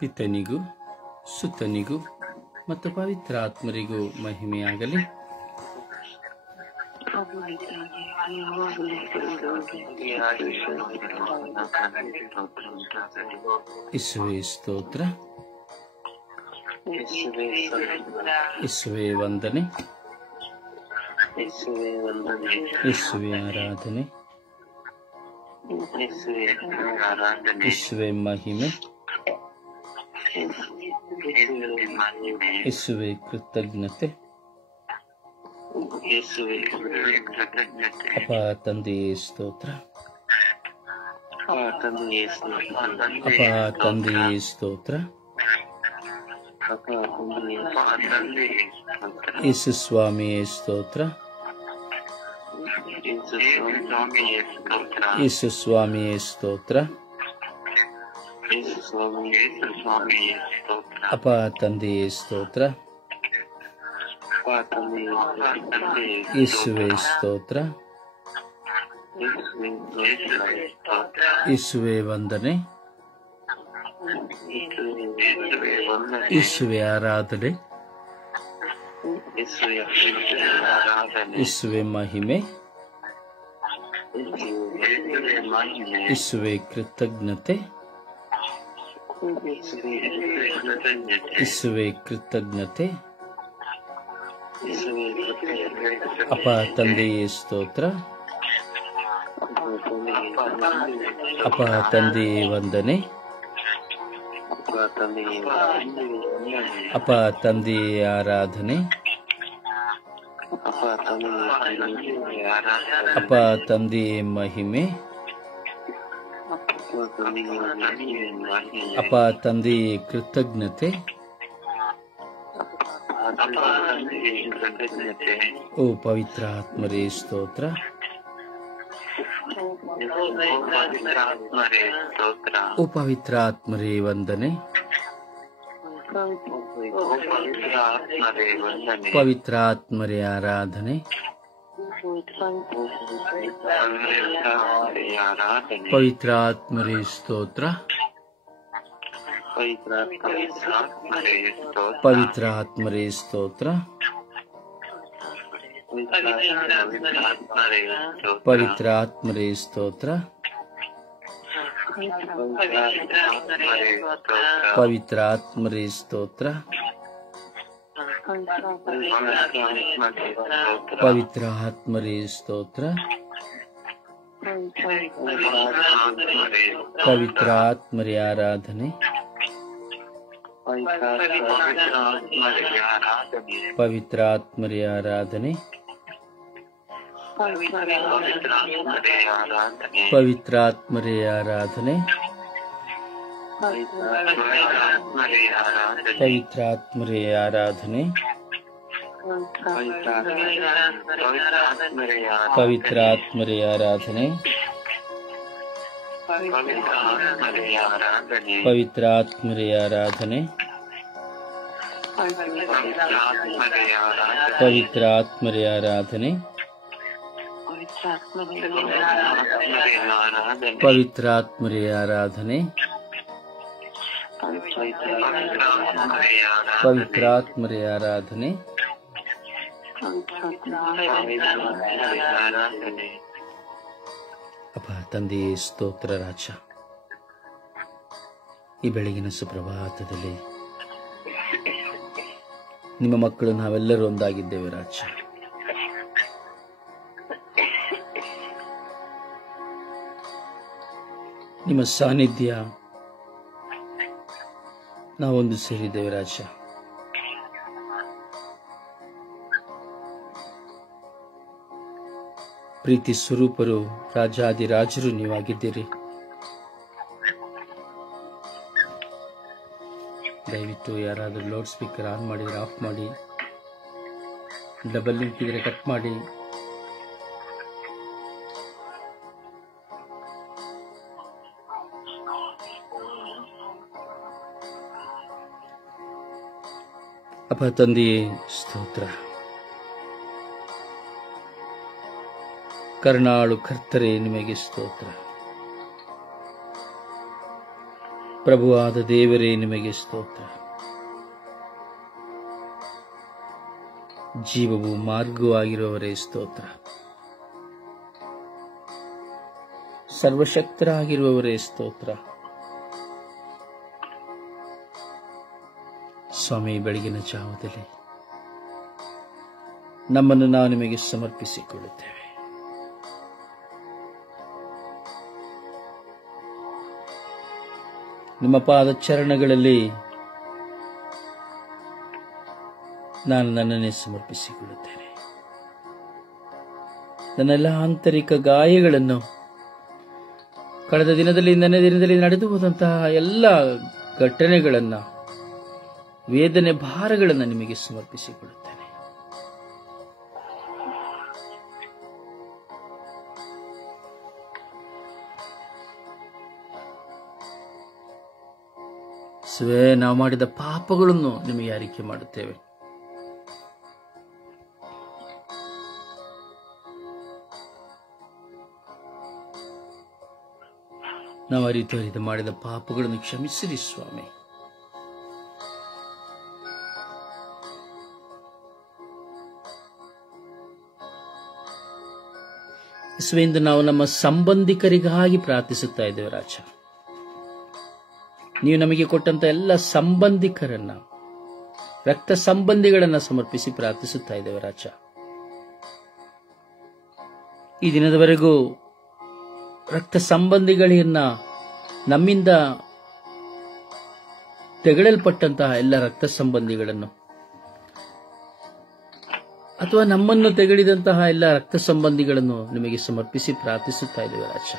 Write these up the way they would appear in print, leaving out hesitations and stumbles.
ಪಿತನಿಗೂ ಸುತನಿಗೂ ಮತ್ತು ಪವಿತ್ರಾತ್ಮರಿಗೂ ಮಹಿಮೆಯಾಗಲಿ. ಯೇಸುವೇ ಸ್ತೋತ್ರ, ಯೇಸುವೇ ವಂದನೆ, ಯೇಸುವೇ ಆರಾಧನೆ, ಯೇಸುವೇ ಮಹಿಮೆ, ಯೇಸುವೇ ಕೃತಜ್ಞತೆ. ಅಪ್ಪ ತಂದೆಯೇ ಸ್ತೋತ್ರ, ಅಪ್ಪ ತಂದೆಯೇ ಸ್ತೋತ್ರ. ಯೇಸು ಸ್ವಾಮಿಯೇ ಸ್ತೋತ್ರ, ಯೇಸು ಸ್ವಾಮಿಯೇ ಸ್ತೋತ್ರ. ಅಪ್ಪ ತಂದೆಯೇ ಸ್ತೋತ್ರ, ಯೇಸುವೇ ಸ್ತೋತ್ರ, ಯೇಸುವೇ ವಂದನೆ, ಯೇಸುವೇ ಆರಾಧನೆ, ಯೇಸುವೇ ಮಹಿಮೆ, ಯೇಸುವೇ ಕೃತಜ್ಞತೆ, ಯೇಸುವೇ ಕೃತಜ್ಞತೆ. ಅಪ್ಪ ತಂದೆಯೇ ಸ್ತೋತ್ರ, ಅಪ್ಪ ತಂದೆಯೇ ವಂದನೆ, ಅಪ್ಪ ತಂದೆಯೇ ಆರಾಧನೆ, ಅಪ್ಪ ತಂದೆಯೇ ಮಹಿಮೆ, ಅಪ್ಪ ತಂದೆಯೇ ಕೃತಜ್ಞತೆ. ಓ ಪವಿತ್ರಾತ್ಮರೇ ಸ್ತೋತ್ರ, ಓ ಪವಿತ್ರಾತ್ಮರೇ ವಂದನೆ, ಪವಿತ್ರಾತ್ಮರೇ ಆರಾಧನೆ, ಪವಿತ್ರಾತ್ಮರೇ ಸ್ತೋತ್ರ, ಪವಿತ್ರಾತ್ಮರೇ ಸ್ತೋತ್ರ, ಪವಿತ್ರಾತ್ಮರೇ ಸ್ತೋತ್ರ, ಪವಿತ್ರಾತ್ಮರೇ ಸ್ತೋತ್ರ, ಪವಿತ್ರಾತ್ಮರೇ ಸ್ತೋತ್ರ, ಪವಿತ್ರಾತ್ಮರೇ ಆರಾಧನೆ, ಪವಿತ್ರಾತ್ಮರೇ ಆರಾಧನೆ, ಪವಿತ್ರಾತ್ಮರೇ ಆರಾಧನೆ, ಪವಿತ್ರಾತ್ಮರೇ ಆರಾಧನೆ, ಪವಿತ್ರಾತ್ಮರೇ ಆರಾಧನೆ, ಪವಿತ್ರಾತ್ಮರೇ ಆರಾಧನೆ, ಪವಿತ್ರಾತ್ಮರೇ ಆರಾಧನೆ, ಪವಿತ್ರಾತ್ಮರೇ ಆರಾಧನೆ, ಪವಿತ್ರಾತ್ಮರೇ ಆರಾಧನೆ. ಅಪ್ಪ ತಂದೆಯೇ ಸ್ತೋತ್ರ ರಾಜ. ಈ ಬೆಳಗಿನ ಸುಪ್ರಭಾತದಲ್ಲಿ ನಿಮ್ಮ ಮಕ್ಕಳು ನಾವೆಲ್ಲರೂ ಒಂದಾಗಿದ್ದೇವೆ ರಾಜ. ನಿಮ್ಮ ಸಾನ್ನಿಧ್ಯ ನಾವೊಂದು ಸೇರಿದ್ದೇವೆ ರಾಜ. ಪ್ರೀತಿ ಸ್ವರೂಪರು, ರಾಜಾದಿರಾಜರು ನೀವಾಗಿದ್ದೀರಿ. ದಯವಿಟ್ಟು ಯಾರಾದರೂ ಲೌಡ್ ಸ್ಪೀಕರ್ ಆನ್ ಮಾಡಿದರೆ ಆಫ್ ಮಾಡಿ, ಡಬಲ್ ಲಿಂಕ್ ಇದ್ರೆ ಕಟ್ ಮಾಡಿ. ಅಪ್ಪ ತಂದೆಯೇ ಸ್ತೋತ್ರ. ಕರುಣಾಳು ಕರ್ತರೇ ನಿಮಗೆ ಸ್ತೋತ್ರ. ಪ್ರಭುವಾದ ದೇವರೇ, ನಿಮಗೆ ಸ್ತೋತ್ರ. ಜೀವವು ಮಾರ್ಗವೂ ಆಗಿರುವವರೇ ಸ್ತೋತ್ರ. ಸರ್ವಶಕ್ತರಾಗಿರುವವರೇ ಸ್ತೋತ್ರ. ಸ್ವಾಮಿ, ಬೆಳಗಿನ ಜಾವದಲ್ಲಿ ನಮ್ಮನ್ನು ನಾವು ನಿಮಗೆ ಸಮರ್ಪಿಸಿಕೊಳ್ಳುತ್ತೇವೆ. ನಿಮ್ಮ ಪಾದ ಚರಣಗಳಲ್ಲಿ ನಾನು ನನ್ನನ್ನೇ ಸಮರ್ಪಿಸಿಕೊಳ್ಳುತ್ತೇನೆ. ನನ್ನೆಲ್ಲ ಆಂತರಿಕ ಗಾಯಗಳನ್ನು, ಕಳೆದ ದಿನದಲ್ಲಿ ನನ್ನ ದಿನದಲ್ಲಿ ನಡೆದು ಹೋದಂತಹ ಎಲ್ಲ ಘಟನೆಗಳನ್ನು, ವೇದನೆ ಭಾರಗಳನ್ನು ನಿಮಗೆ ಸಮರ್ಪಿಸಿಕೊಳ್ಳುತ್ತೇನೆ. ನಾವು ಮಾಡಿದ ಪಾಪಗಳನ್ನು ನಿಮಗೆ ಅರಿಕೆ ಮಾಡುತ್ತೇವೆ. ನಾವು ಅರಿತು ಮಾಡಿದ ಪಾಪಗಳನ್ನು ಕ್ಷಮಿಸಿರಿ ಸ್ವಾಮಿ. ಇಂದು ನಾವು ನಮ್ಮ ಸಂಬಂಧಿಕರಿಗಾಗಿ ಪ್ರಾರ್ಥಿಸುತ್ತಾ ಇದ್ದೇವೆ ರಾಜ. ನೀವು ನಮಗೆ ಕೊಟ್ಟಂತ ಎಲ್ಲ ಸಂಬಂಧಿಕರನ್ನ, ರಕ್ತ ಸಂಬಂಧಿಗಳನ್ನ ಸಮರ್ಪಿಸಿ ಪ್ರಾರ್ಥಿಸುತ್ತಾ ಇದ್ದೇವೆ ರಾಜ. ಈ ದಿನದವರೆಗೂ ರಕ್ತ ಸಂಬಂಧಿಗಳನ್ನ, ನಮ್ಮಿಂದ ತೆಗೆಳಲ್ಪಟ್ಟಂತಹ ಎಲ್ಲ ರಕ್ತ ಸಂಬಂಧಿಗಳನ್ನು ಅಥವಾ ನಮ್ಮನ್ನು ತೆಗೆಳಿದಂತಹ ಎಲ್ಲ ರಕ್ತ ಸಂಬಂಧಿಗಳನ್ನು ನಿಮಗೆ ಸಮರ್ಪಿಸಿ ಪ್ರಾರ್ಥಿಸುತ್ತಾ ಇದ್ದೇವೆ ರಾಜ.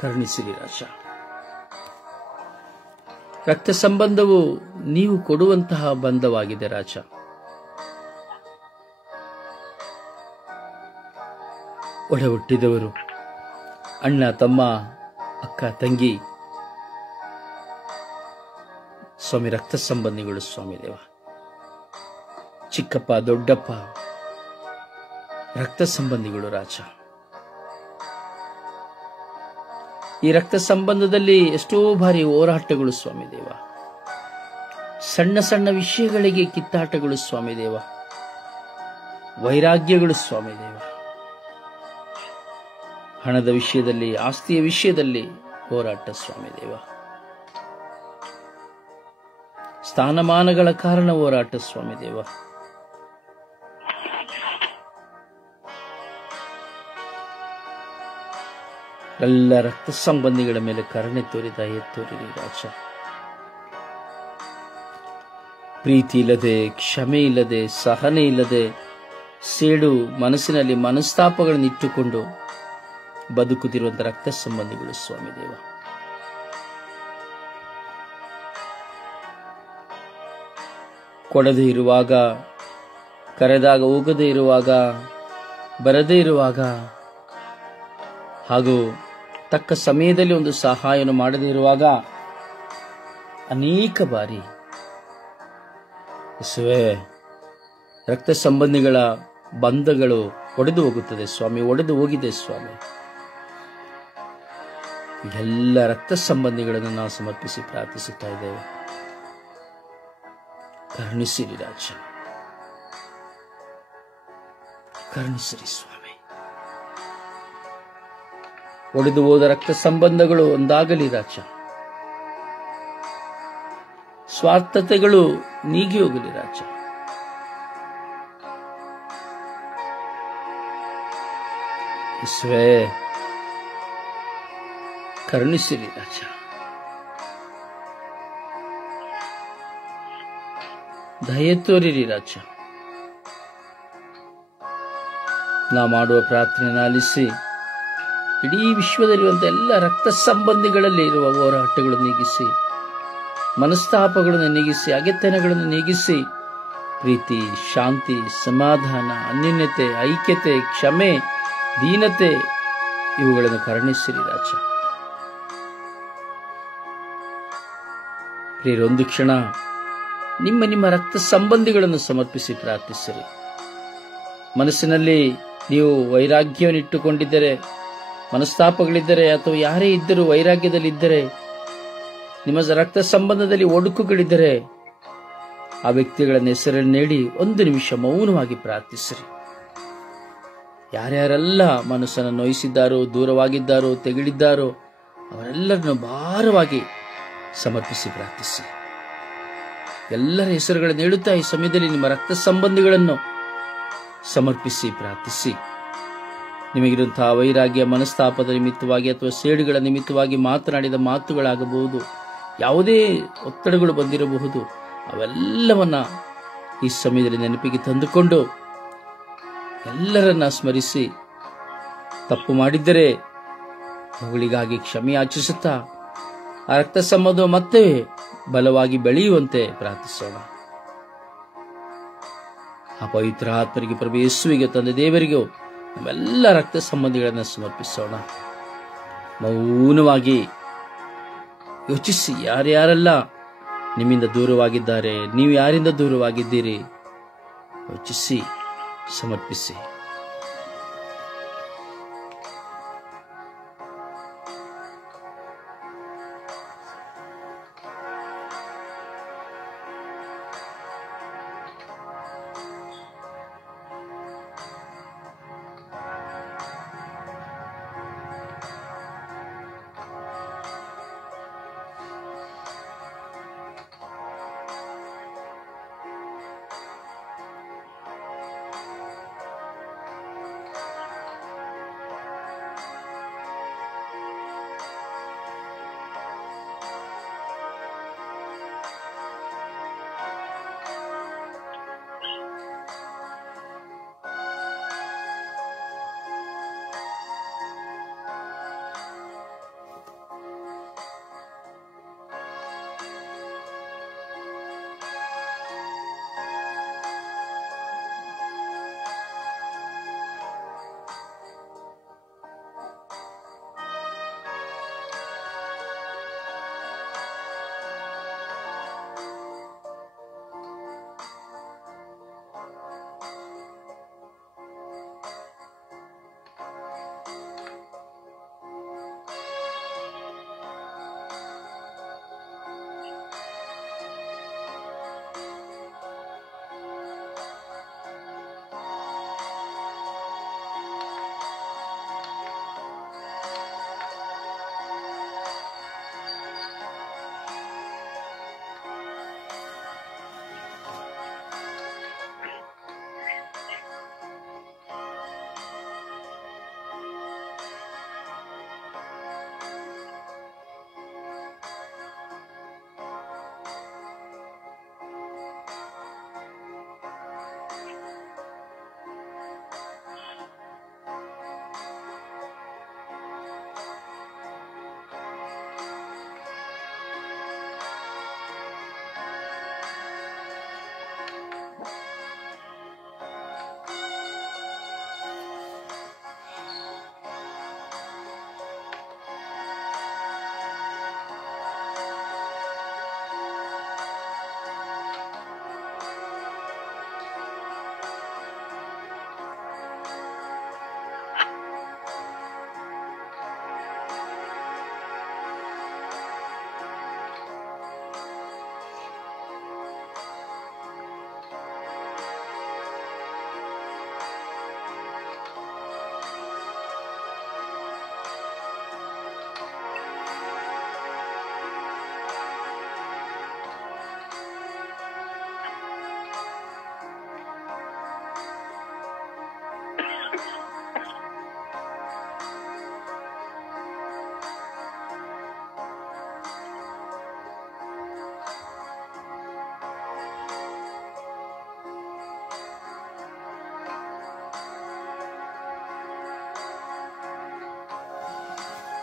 ಕರುಣಿಸಿರಿ ರಾಜ. ರಕ್ತ ಸಂಬಂಧವು ನೀವು ಕೊಡುವಂತಹ ಬಂಧವಾಗಿದೆ ರಾಜ. ಒಡ ಹುಟ್ಟಿದವರು, ಅಣ್ಣ ತಮ್ಮ, ಅಕ್ಕ ತಂಗಿ, ಸ್ವಾಮಿ ರಕ್ತ ಸಂಬಂಧಿಗಳು ಸ್ವಾಮಿ ದೇವ. ಚಿಕ್ಕಪ್ಪ ದೊಡ್ಡಪ್ಪ ರಕ್ತ ಸಂಬಂಧಿಗಳು ರಾಜ. ಈ ರಕ್ತ ಸಂಬಂಧದಲ್ಲಿ ಎಷ್ಟೋ ಬಾರಿ ಹೋರಾಟಗಳು ಸ್ವಾಮಿ ದೇವ. ಸಣ್ಣ ಸಣ್ಣ ವಿಷಯಗಳಿಗೆ ಕಿತ್ತಾಟಗಳು ಸ್ವಾಮಿ ದೇವ. ವೈರಾಗ್ಯಗಳು ಸ್ವಾಮಿ ದೇವ. ಹಣದ ವಿಷಯದಲ್ಲಿ, ಆಸ್ತಿಯ ವಿಷಯದಲ್ಲಿ ಹೋರಾಟ ಸ್ವಾಮಿ ದೇವ. ಸ್ಥಾನಮಾನಗಳ ಕಾರಣ ಹೋರಾಟ ಸ್ವಾಮಿ ದೇವ. ಎಲ್ಲ ರಕ್ತ ಸಂಬಂಧಿಗಳ ಮೇಲೆ ಕರುಣೆ ತೋರಿ ದಯೆ ತೋರಿರಿ ರಾಜ. ಪ್ರೀತಿ ಇಲ್ಲದೆ, ಕ್ಷಮೆ ಇಲ್ಲದೆ, ಸಹನೆ ಇಲ್ಲದೆ, ಸೇಡು ಮನಸ್ಸಿನಲ್ಲಿ ಮನಸ್ತಾಪಗಳನ್ನು ಇಟ್ಟುಕೊಂಡು ಬದುಕುತ್ತಿರುವಂತಹ ರಕ್ತ ಸಂಬಂಧಿಗಳು ಸ್ವಾಮಿ ದೇವ. ಕೊಡದೇ ಇರುವಾಗ, ಕರೆದಾಗ ಹೋಗದೇ ಇರುವಾಗ, ಬರದೇ ಇರುವಾಗ, ಹಾಗೂ ತಕ್ಕ ಸಮಯದಲ್ಲಿ ಒಂದು ಸಹಾಯವನ್ನು ಮಾಡದೇ ಇರುವಾಗ ಅನೇಕ ಬಾರಿ ರಕ್ತ ಸಂಬಂಧಿಗಳ ಬಂಧಗಳು ಒಡೆದು ಹೋಗುತ್ತದೆ ಸ್ವಾಮಿ, ಒಡೆದು ಹೋಗಿದೆ ಸ್ವಾಮಿ. ಎಲ್ಲ ರಕ್ತ ಸಂಬಂಧಿಗಳನ್ನು ನಾವು ಸಮರ್ಪಿಸಿ ಪ್ರಾರ್ಥಿಸುತ್ತಾ ಇದ್ದೇವೆ. ಕರುಣಿಸಿರಿ ರಾಜ, ಕರುಣಿಸಿರಿ ಸ್ವಾಮಿ. ಒಡೆದು ಹೋದ ರಕ್ತ ಸಂಬಂಧಗಳು ಒಂದಾಗಲಿ ರಾಜ. ಸ್ವಾರ್ಥತೆಗಳು ನೀಗಿ ಹೋಗಲಿ ರಾಜ. ಕರುಣಿಸಿರಿ ರಾಜ. ದಯೆ ತೋರಿರಿ ರಾಜ. ನಾವು ಮಾಡುವ ಪ್ರಾರ್ಥನೆಯನ್ನು ಆಲಿಸಿ ಇಡೀ ವಿಶ್ವದಲ್ಲಿರುವಂತಹ ಎಲ್ಲ ರಕ್ತ ಸಂಬಂಧಿಗಳಲ್ಲಿ ಇರುವ ಹೋರಾಟಗಳನ್ನು ನೀಗಿಸಿ, ಮನಸ್ತಾಪಗಳನ್ನು ನೀಗಿಸಿ, ಅಗೆತನಗಳನ್ನು ನೀಗಿಸಿ, ಪ್ರೀತಿ, ಶಾಂತಿ, ಸಮಾಧಾನ, ಅನ್ಯೋನ್ಯತೆ, ಐಕ್ಯತೆ, ಕ್ಷಮೆ, ದೀನತೆ ಇವುಗಳನ್ನು ಕರುಣಿಸಿರಿ ರಾಜ. ಪ್ರಿಯರೊಂದು ಕ್ಷಣ ನಿಮ್ಮ ರಕ್ತ ಸಂಬಂಧಿಗಳನ್ನು ಸಮರ್ಪಿಸಿ ಪ್ರಾರ್ಥಿಸಿರಿ. ಮನಸ್ಸಿನಲ್ಲಿ ನೀವು ವೈರಾಗ್ಯವನ್ನಿಟ್ಟುಕೊಂಡಿದ್ದರೆ, ಮನಸ್ತಾಪಗಳಿದ್ದರೆ ಅಥವಾ ಯಾರೇ ಇದ್ದರೂ ವೈರಾಗ್ಯದಲ್ಲಿದ್ದರೆ, ನಿಮ್ಮ ರಕ್ತ ಸಂಬಂಧದಲ್ಲಿ ಒಡುಕುಗಳಿದ್ದರೆ ಆ ವ್ಯಕ್ತಿಗಳನ್ನು ಹೆಸರನ್ನು ನೀಡಿ 1 ನಿಮಿಷ ಮೌನವಾಗಿ ಪ್ರಾರ್ಥಿಸಿರಿ. ಯಾರ್ಯಾರೆಲ್ಲ ಮನಸ್ಸನ್ನು ನೋಯಿಸಿದ್ದಾರೋ, ದೂರವಾಗಿದ್ದಾರೋ, ತೆಗಳಿದ್ದಾರೋ ಅವರೆಲ್ಲರನ್ನು ಭಾರವಾಗಿ ಸಮರ್ಪಿಸಿ ಪ್ರಾರ್ಥಿಸಿ. ಎಲ್ಲರ ಹೆಸರುಗಳನ್ನು ಹೇಳುತ್ತಾ ಈ ಸಮಯದಲ್ಲಿ ನಿಮ್ಮ ರಕ್ತ ಸಂಬಂಧಿಗಳನ್ನು ಸಮರ್ಪಿಸಿ ಪ್ರಾರ್ಥಿಸಿ. ನಿಮಗಿರುವಂತಹ ವೈರಾಗ್ಯ, ಮನಸ್ತಾಪದ ನಿಮಿತ್ತವಾಗಿ ಅಥವಾ ಸೇಡುಗಳ ನಿಮಿತ್ತವಾಗಿ ಮಾತನಾಡಿದ ಮಾತುಗಳಾಗಬಹುದು, ಯಾವುದೇ ಒತ್ತಡಗಳು ಬಂದಿರಬಹುದು, ಅವೆಲ್ಲವನ್ನ ಈ ಸಮಯದಲ್ಲಿ ನೆನಪಿಗೆ ತಂದುಕೊಂಡು ಎಲ್ಲರನ್ನ ಸ್ಮರಿಸಿ, ತಪ್ಪು ಮಾಡಿದ್ದರೆ ಅವುಗಳಿಗಾಗಿ ಕ್ಷಮೆ ಯಾಚಿಸುತ್ತಾ ಆ ರಕ್ತ ಸಂಬಂಧ ಮತ್ತೆ ಬಲವಾಗಿ ಬೆಳೆಯುವಂತೆ ಪ್ರಾರ್ಥಿಸೋಣ. ಆ ಪವಿತ್ರ ಆತ್ಮರಿಗೆ, ಪ್ರಭು ಯೇಸುವಿಗೆ, ತಂದೆ ದೇವರಿಗೂ ನಮ್ಮೆಲ್ಲ ರಕ್ತ ಸಂಬಂಧಿಗಳನ್ನು ಸಮರ್ಪಿಸೋಣ. ಮೌನವಾಗಿ ಯೋಚಿಸಿ, ಯಾರ್ಯಾರೆಲ್ಲ ನಿಮ್ಮಿಂದ ದೂರವಾಗಿದ್ದಾರೆ, ನೀವು ಯಾರಿಂದ ದೂರವಾಗಿದ್ದೀರಿ ಯೋಚಿಸಿ ಸಮರ್ಪಿಸಿ.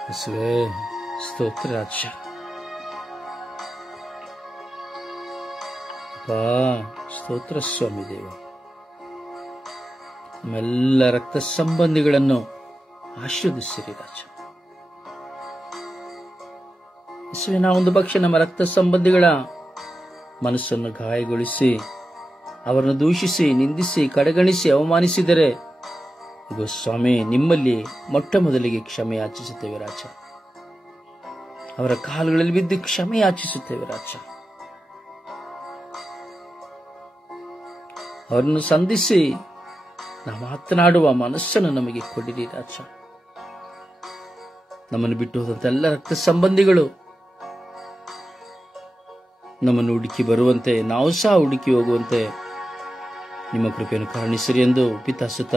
ಯೇಸುವೇ ಸ್ತೋತ್ರ ರಾಜ. ಸ್ತೋತ್ರ ಸ್ವಾಮಿ ದೇವ. ನಮ್ಮೆಲ್ಲ ರಕ್ತ ಸಂಬಂಧಿಗಳನ್ನು ಆಶೀರ್ವದಿಸಿರಿ ರಾಜ. ಯೇಸುವೇ, ನಾವೊಂದು ಪಕ್ಷ ನಮ್ಮ ರಕ್ತ ಸಂಬಂಧಿಗಳ ಮನಸ್ಸನ್ನು ಗಾಯಗೊಳಿಸಿ ಅವರನ್ನು ದೂಷಿಸಿ ನಿಂದಿಸಿ ಕಡೆಗಣಿಸಿ ಅವಮಾನಿಸಿದರೆ ಇಗೋ ಸ್ವಾಮಿ, ನಿಮ್ಮಲ್ಲಿ ಮೊಟ್ಟ ಮೊದಲಿಗೆ ಕ್ಷಮೆ ಯಾಚಿಸುತ್ತೇವೆ ರಾಜ. ಅವರ ಕಾಲುಗಳಲ್ಲಿ ಬಿದ್ದು ಕ್ಷಮೆ ಯಾಚಿಸುತ್ತೇವೆ ರಾಜ. ಅವರನ್ನು ಸಂಧಿಸಿ ನಾವು ಮಾತನಾಡುವ ಮನಸ್ಸನ್ನು ನಮಗೆ ಕೊಡಿರಿ ರಾಜ. ನಮ್ಮನ್ನು ಬಿಟ್ಟು ಹೋದಂತ ಎಲ್ಲ ರಕ್ತ ಸಂಬಂಧಿಗಳು ನಮ್ಮನ್ನು ಹುಡುಕಿ ಬರುವಂತೆ, ನಾವು ಸಹ ಹುಡುಕಿ ಹೋಗುವಂತೆ ನಿಮ್ಮ ಕೃಪೆಯನ್ನು ಕರುಣಿಸಿರಿ ಎಂದು ಪಿತಾ ಸುತ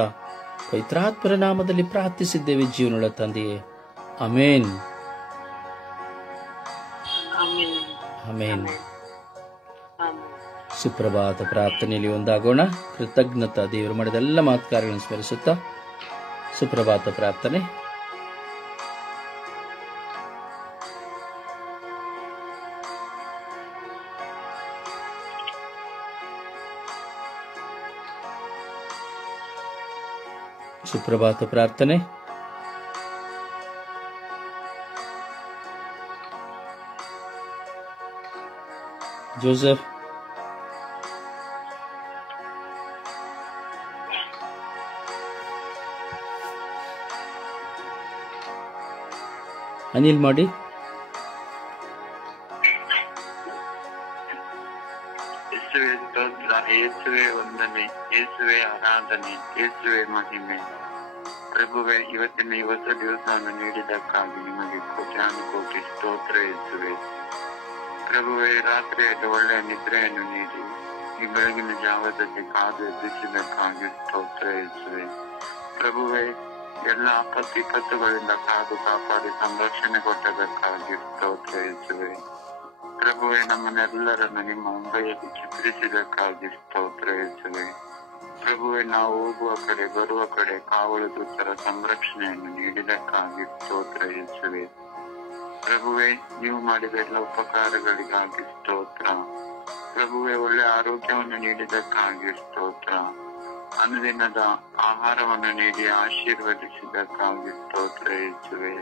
ಪವಿತ್ರಾತ್ಮರ ನಾಮದಲ್ಲಿ ಪ್ರಾರ್ಥಿಸಿದ್ದೇವೆ ಜೀವನದ ತಂದೆಯೇ. ಆಮೇನ್, ಆಮೇನ್. ಸುಪ್ರಭಾತ ಪ್ರಾರ್ಥನೆಯಲ್ಲಿ ಒಂದಾಗೋಣ. ಕೃತಜ್ಞತಾ ದೇವರು ಮಾಡಿದ ಎಲ್ಲ ಮಾತುಕಾರ್ಯಗಳನ್ನು ಸ್ಮರಿಸುತ್ತಾ ಸುಪ್ರಭಾತ ಪ್ರಾರ್ಥನೆ. ಸುಪ್ರಭಾತ ಪ್ರಾರ್ಥನೆ. ಜೋಸೆಫ್, ಅನಿಲ್ ಮಾಡಿ. ಯೇಸುವೆ ಸ್ತೋತ್ರ, ಯೇಸುವೆ ವಂದನೆ, ಯೇಸುವೆ ಆರಾಧನೆ, ಯೇಸುವೆ ಮಹಿಮೆ. ಪ್ರಭುವೆ, ಇವತ್ತಿನ ಈ ಹೊಸ ದಿವಸವನ್ನು ನೀಡಿದ್ದಕ್ಕಾಗಿ ನಿಮಗೆ ಕೋಟಿ ಸ್ತೋತ್ರ ಯೇಸುವೆ. ಪ್ರಭುವೆ, ರಾತ್ರಿಯಲ್ಲಿ ಒಳ್ಳೆಯ ನಿದ್ರೆಯನ್ನು ನೀಡಿ ಈ ಬೆಳಗಿನ ಜಾವದಲ್ಲಿ ಕಾದು ಎಬ್ಬಿಸಿದ್ದಕ್ಕಾಗಿ ಸ್ತೋತ್ರ ಯೇಸುವೆ. ಪ್ರಭುವೆ, ಎಲ್ಲ ವಿಪತ್ತುಗಳಿಂದ ಕಾದು ಕಾಪಾಡಿ ಸಂರಕ್ಷಣೆ ಕೊಟ್ಟದಕ್ಕಾಗಿ ಸ್ತೋತ್ರ ಯೇಸುವೆ. ಪ್ರಭುವೆ, ನಮ್ಮನ್ನೆಲ್ಲರನ್ನು ನಿಮ್ಮ ಅಂಗೈಯಲ್ಲಿ ಚಿತ್ರಿಸಿದಕ್ಕಾಗಿ ಸ್ತೋತ್ರ ಯೇಸುವೆ. ಪ್ರಭುವೆ, ನಾವು ಹೋಗುವ ಕಡೆ ಬರುವ ಕಡೆ ಕಾವಲು ದೂತರ ಸಂರಕ್ಷಣೆಯನ್ನು ನೀಡಿದಕ್ಕಾಗಿ ಸ್ತೋತ್ರ ಯೇಸುವೆ. ಪ್ರಭುವೆ, ನೀವು ಮಾಡಿದ ಎಲ್ಲ ಉಪಕಾರಗಳಿಗಾಗಿ ಸ್ತೋತ್ರ. ಪ್ರಭುವೆ, ಒಳ್ಳೆ ಆರೋಗ್ಯವನ್ನು ನೀಡಿದಕ್ಕಾಗಿ ಸ್ತೋತ್ರ. ಅನುದಿನದ ಆಹಾರವನ್ನು ನೀಡಿ ಆಶೀರ್ವದಿಸಿದ್ದಕ್ಕಾಗಿ ಸ್ತೋತ್ರ ಯೇಸುವೆ.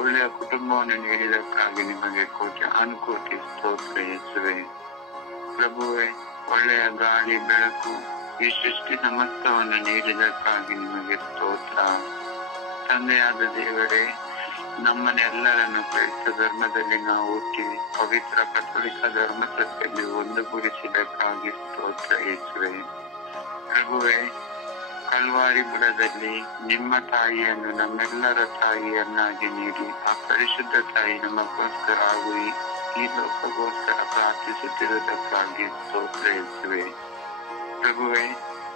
ಒಳ್ಳೆಯ ಕುಟುಂಬವನ್ನು ನೀಡಿದಕ್ಕಾಗಿ ನಿಮಗೆ ಕೋಟಿ ಸ್ತೋತ್ರ ಯೇಸುವೆ. ಪ್ರಭುವೆ, ಒಳ್ಳೆಯ ಗಾಳಿ ಬೆಳಕು ಈ ಸೃಷ್ಟಿ ಸಮಸ್ತವನ್ನು ನೀಡಿದಕ್ಕಾಗಿ ನಿಮಗೆ ಸ್ತೋತ್ರ. ತಂದೆಯಾದ ದೇವರೇ, ನಮ್ಮನ್ನೆಲ್ಲರನ್ನು ಕ್ರೈಸ್ತ ಧರ್ಮದಲ್ಲಿ ನಾವು ಹುಟ್ಟಿ ಪವಿತ್ರ ಕಥೋಲಿಕ ಧರ್ಮಸಭೆಯಲ್ಲಿ ಒಂದುಗೂಡಿಸಿದಕ್ಕಾಗಿ ಸ್ತೋತ್ರ ಯೇಸುವೆ. ಪ್ರಭುವೆ, ಕಲ್ವಾರಿ ಬುಡದಲ್ಲಿ ನಿಮ್ಮ ತಾಯಿಯನ್ನು ನಮ್ಮೆಲ್ಲರ ತಾಯಿಯನ್ನಾಗಿ ನೀಡಿ ಆ ಪರಿಶುದ್ಧ ತಾಯಿ ನಮಗೋಸ್ಕರ ಹಾಗೂ ಈ ಲೋಕಗೋಸ್ಕರ ಪ್ರಾರ್ಥಿಸುತ್ತಿರುವುದಕ್ಕಾಗಿ ಸ್ತೋತ್ರ ಯೇಸುವೆ. ಪ್ರಭುವೆ,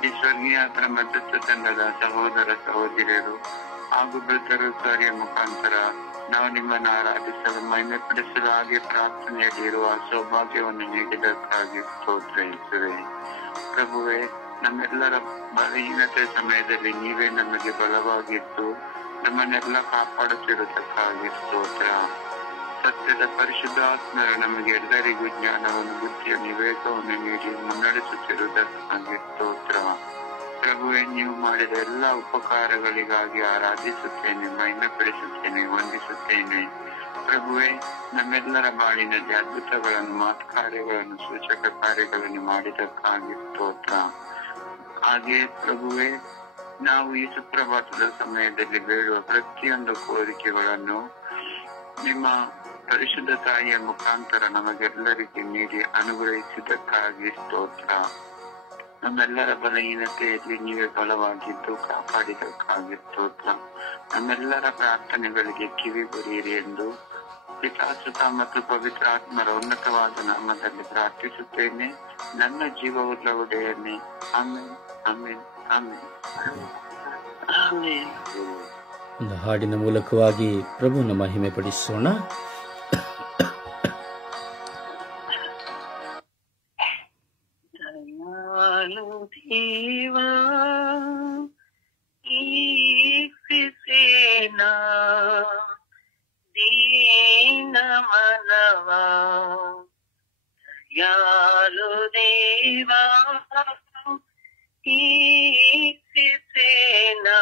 ಈ ಸ್ವರ್ಗೀಯಾತ್ರ ಮಧ್ಯಸ್ಥ ತಂಡದ ಸಹೋದರ ಸಹೋದರಿಯರು ಹಾಗೂ ವೃದ್ಧರು ಕಾರ್ಯ ಮುಖಾಂತರ ನಾವು ನಿಮ್ಮನ್ನು ಆರಾಧಿಸಲು ಮಹಿಮೆಪಡಿಸಲು ಹಾಗೆ ಪ್ರಾರ್ಥನೆಯಲ್ಲಿ ಇರುವ ಸೌಭಾಗ್ಯವನ್ನು ನೀಡಿದ್ದಕ್ಕಾಗಿ ಸ್ತೋತ್ರ ಯೇಸುವೆ. ಪ್ರಭುವೆ, ನಮ್ಮೆಲ್ಲರ ಬಲಹೀನತೆ ಸಮಯದಲ್ಲಿ ನೀವೇ ನಮಗೆ ಬಲವಾಗಿದ್ದು ನಮ್ಮನ್ನೆಲ್ಲ ಕಾಪಾಡುತ್ತಿರುವುದಕ್ಕಾಗಿ ಸ್ತೋತ್ರ. ಸತ್ಯದ ಪರಿಶುದ್ಧಾತ್ಮರು ನಮಗೆ ಎಲ್ಲರಿಗೂ ಜ್ಞಾನವನ್ನು, ಬುದ್ಧಿಯನ್ನು, ವಿವೇಕವನ್ನು ನೀಡಿ ಮುನ್ನಡೆಸುತ್ತಿರುವುದಕ್ಕಾಗಿ ಸ್ತೋತ್ರ. ಪ್ರಭುವೆ, ನೀವು ಮಾಡಿದ ಎಲ್ಲ ಉಪಕಾರಗಳಿಗಾಗಿ ಆರಾಧಿಸುತ್ತೇನೆ, ಮಹಿಮೆಪಡಿಸುತ್ತೇನೆ, ವಂದಿಸುತ್ತೇನೆ. ಪ್ರಭುವೆ, ನಮ್ಮೆಲ್ಲರ ಬಾಳಿನಲ್ಲಿ ಅದ್ಭುತಗಳನ್ನು, ಮಾತು ಕಾರ್ಯಗಳನ್ನು, ಸೂಚಕ ಕಾರ್ಯಗಳನ್ನು ಮಾಡಿದಕ್ಕಾಗಿ ಸ್ತೋತ್ರ. ಹಾಗೆ ಪ್ರಭುವೆ, ನಾವು ಈ ಸುಪ್ರಭಾತದ ಸಮಯದಲ್ಲಿ ಬೇಡುವ ಪ್ರತಿಯೊಂದು ಕೋರಿಕೆಗಳನ್ನು ನಿಮ್ಮ ಪರಿಶುದ್ಧ ತಾಯಿಯ ಮುಖಾಂತರ ನಮಗೆಲ್ಲರಿಗೆ ನೀಡಿ ಅನುಗ್ರಹಿಸಿದ್ದಕ್ಕಾಗಿ ಸ್ತೋತ್ರ. ನಮ್ಮೆಲ್ಲರ ಬಲಹೀನತೆಯಲ್ಲಿ ನೀವೇ ಬಲವಾಗಿದ್ದು ಕಾಪಾಡಿದಕ್ಕಾಗಿ ಸ್ತೋತ್ರ. ನಮ್ಮೆಲ್ಲರ ಪ್ರಾರ್ಥನೆಗಳಿಗೆ ಕಿವಿ ಬರೆಯಿರಿ ಎಂದು ಪಿತಾಸುತ ಮತ್ತು ಪವಿತ್ರ ಆತ್ಮರ ಉನ್ನತವಾದ ನಾಮದಲ್ಲಿ ಪ್ರಾರ್ಥಿಸುತ್ತೇನೆ, ನನ್ನ ಜೀವವುಳ್ಳ ಒಡೆಯನ್ನೇ. Amen, amen, amen, amen. ಒಂದು ಹಾಡಿನ ಮೂಲಕವಾಗಿ ಪ್ರಭುನ ಮಹಿಮೆ ಪಡಿಸೋಣ. ದೇವ ಈಕ್ಷಿಸೇನಾ ದೀನ ಮನವ, ದಯಾಳು ದೇವ ಈಕ್ಷಿಸೇನಾ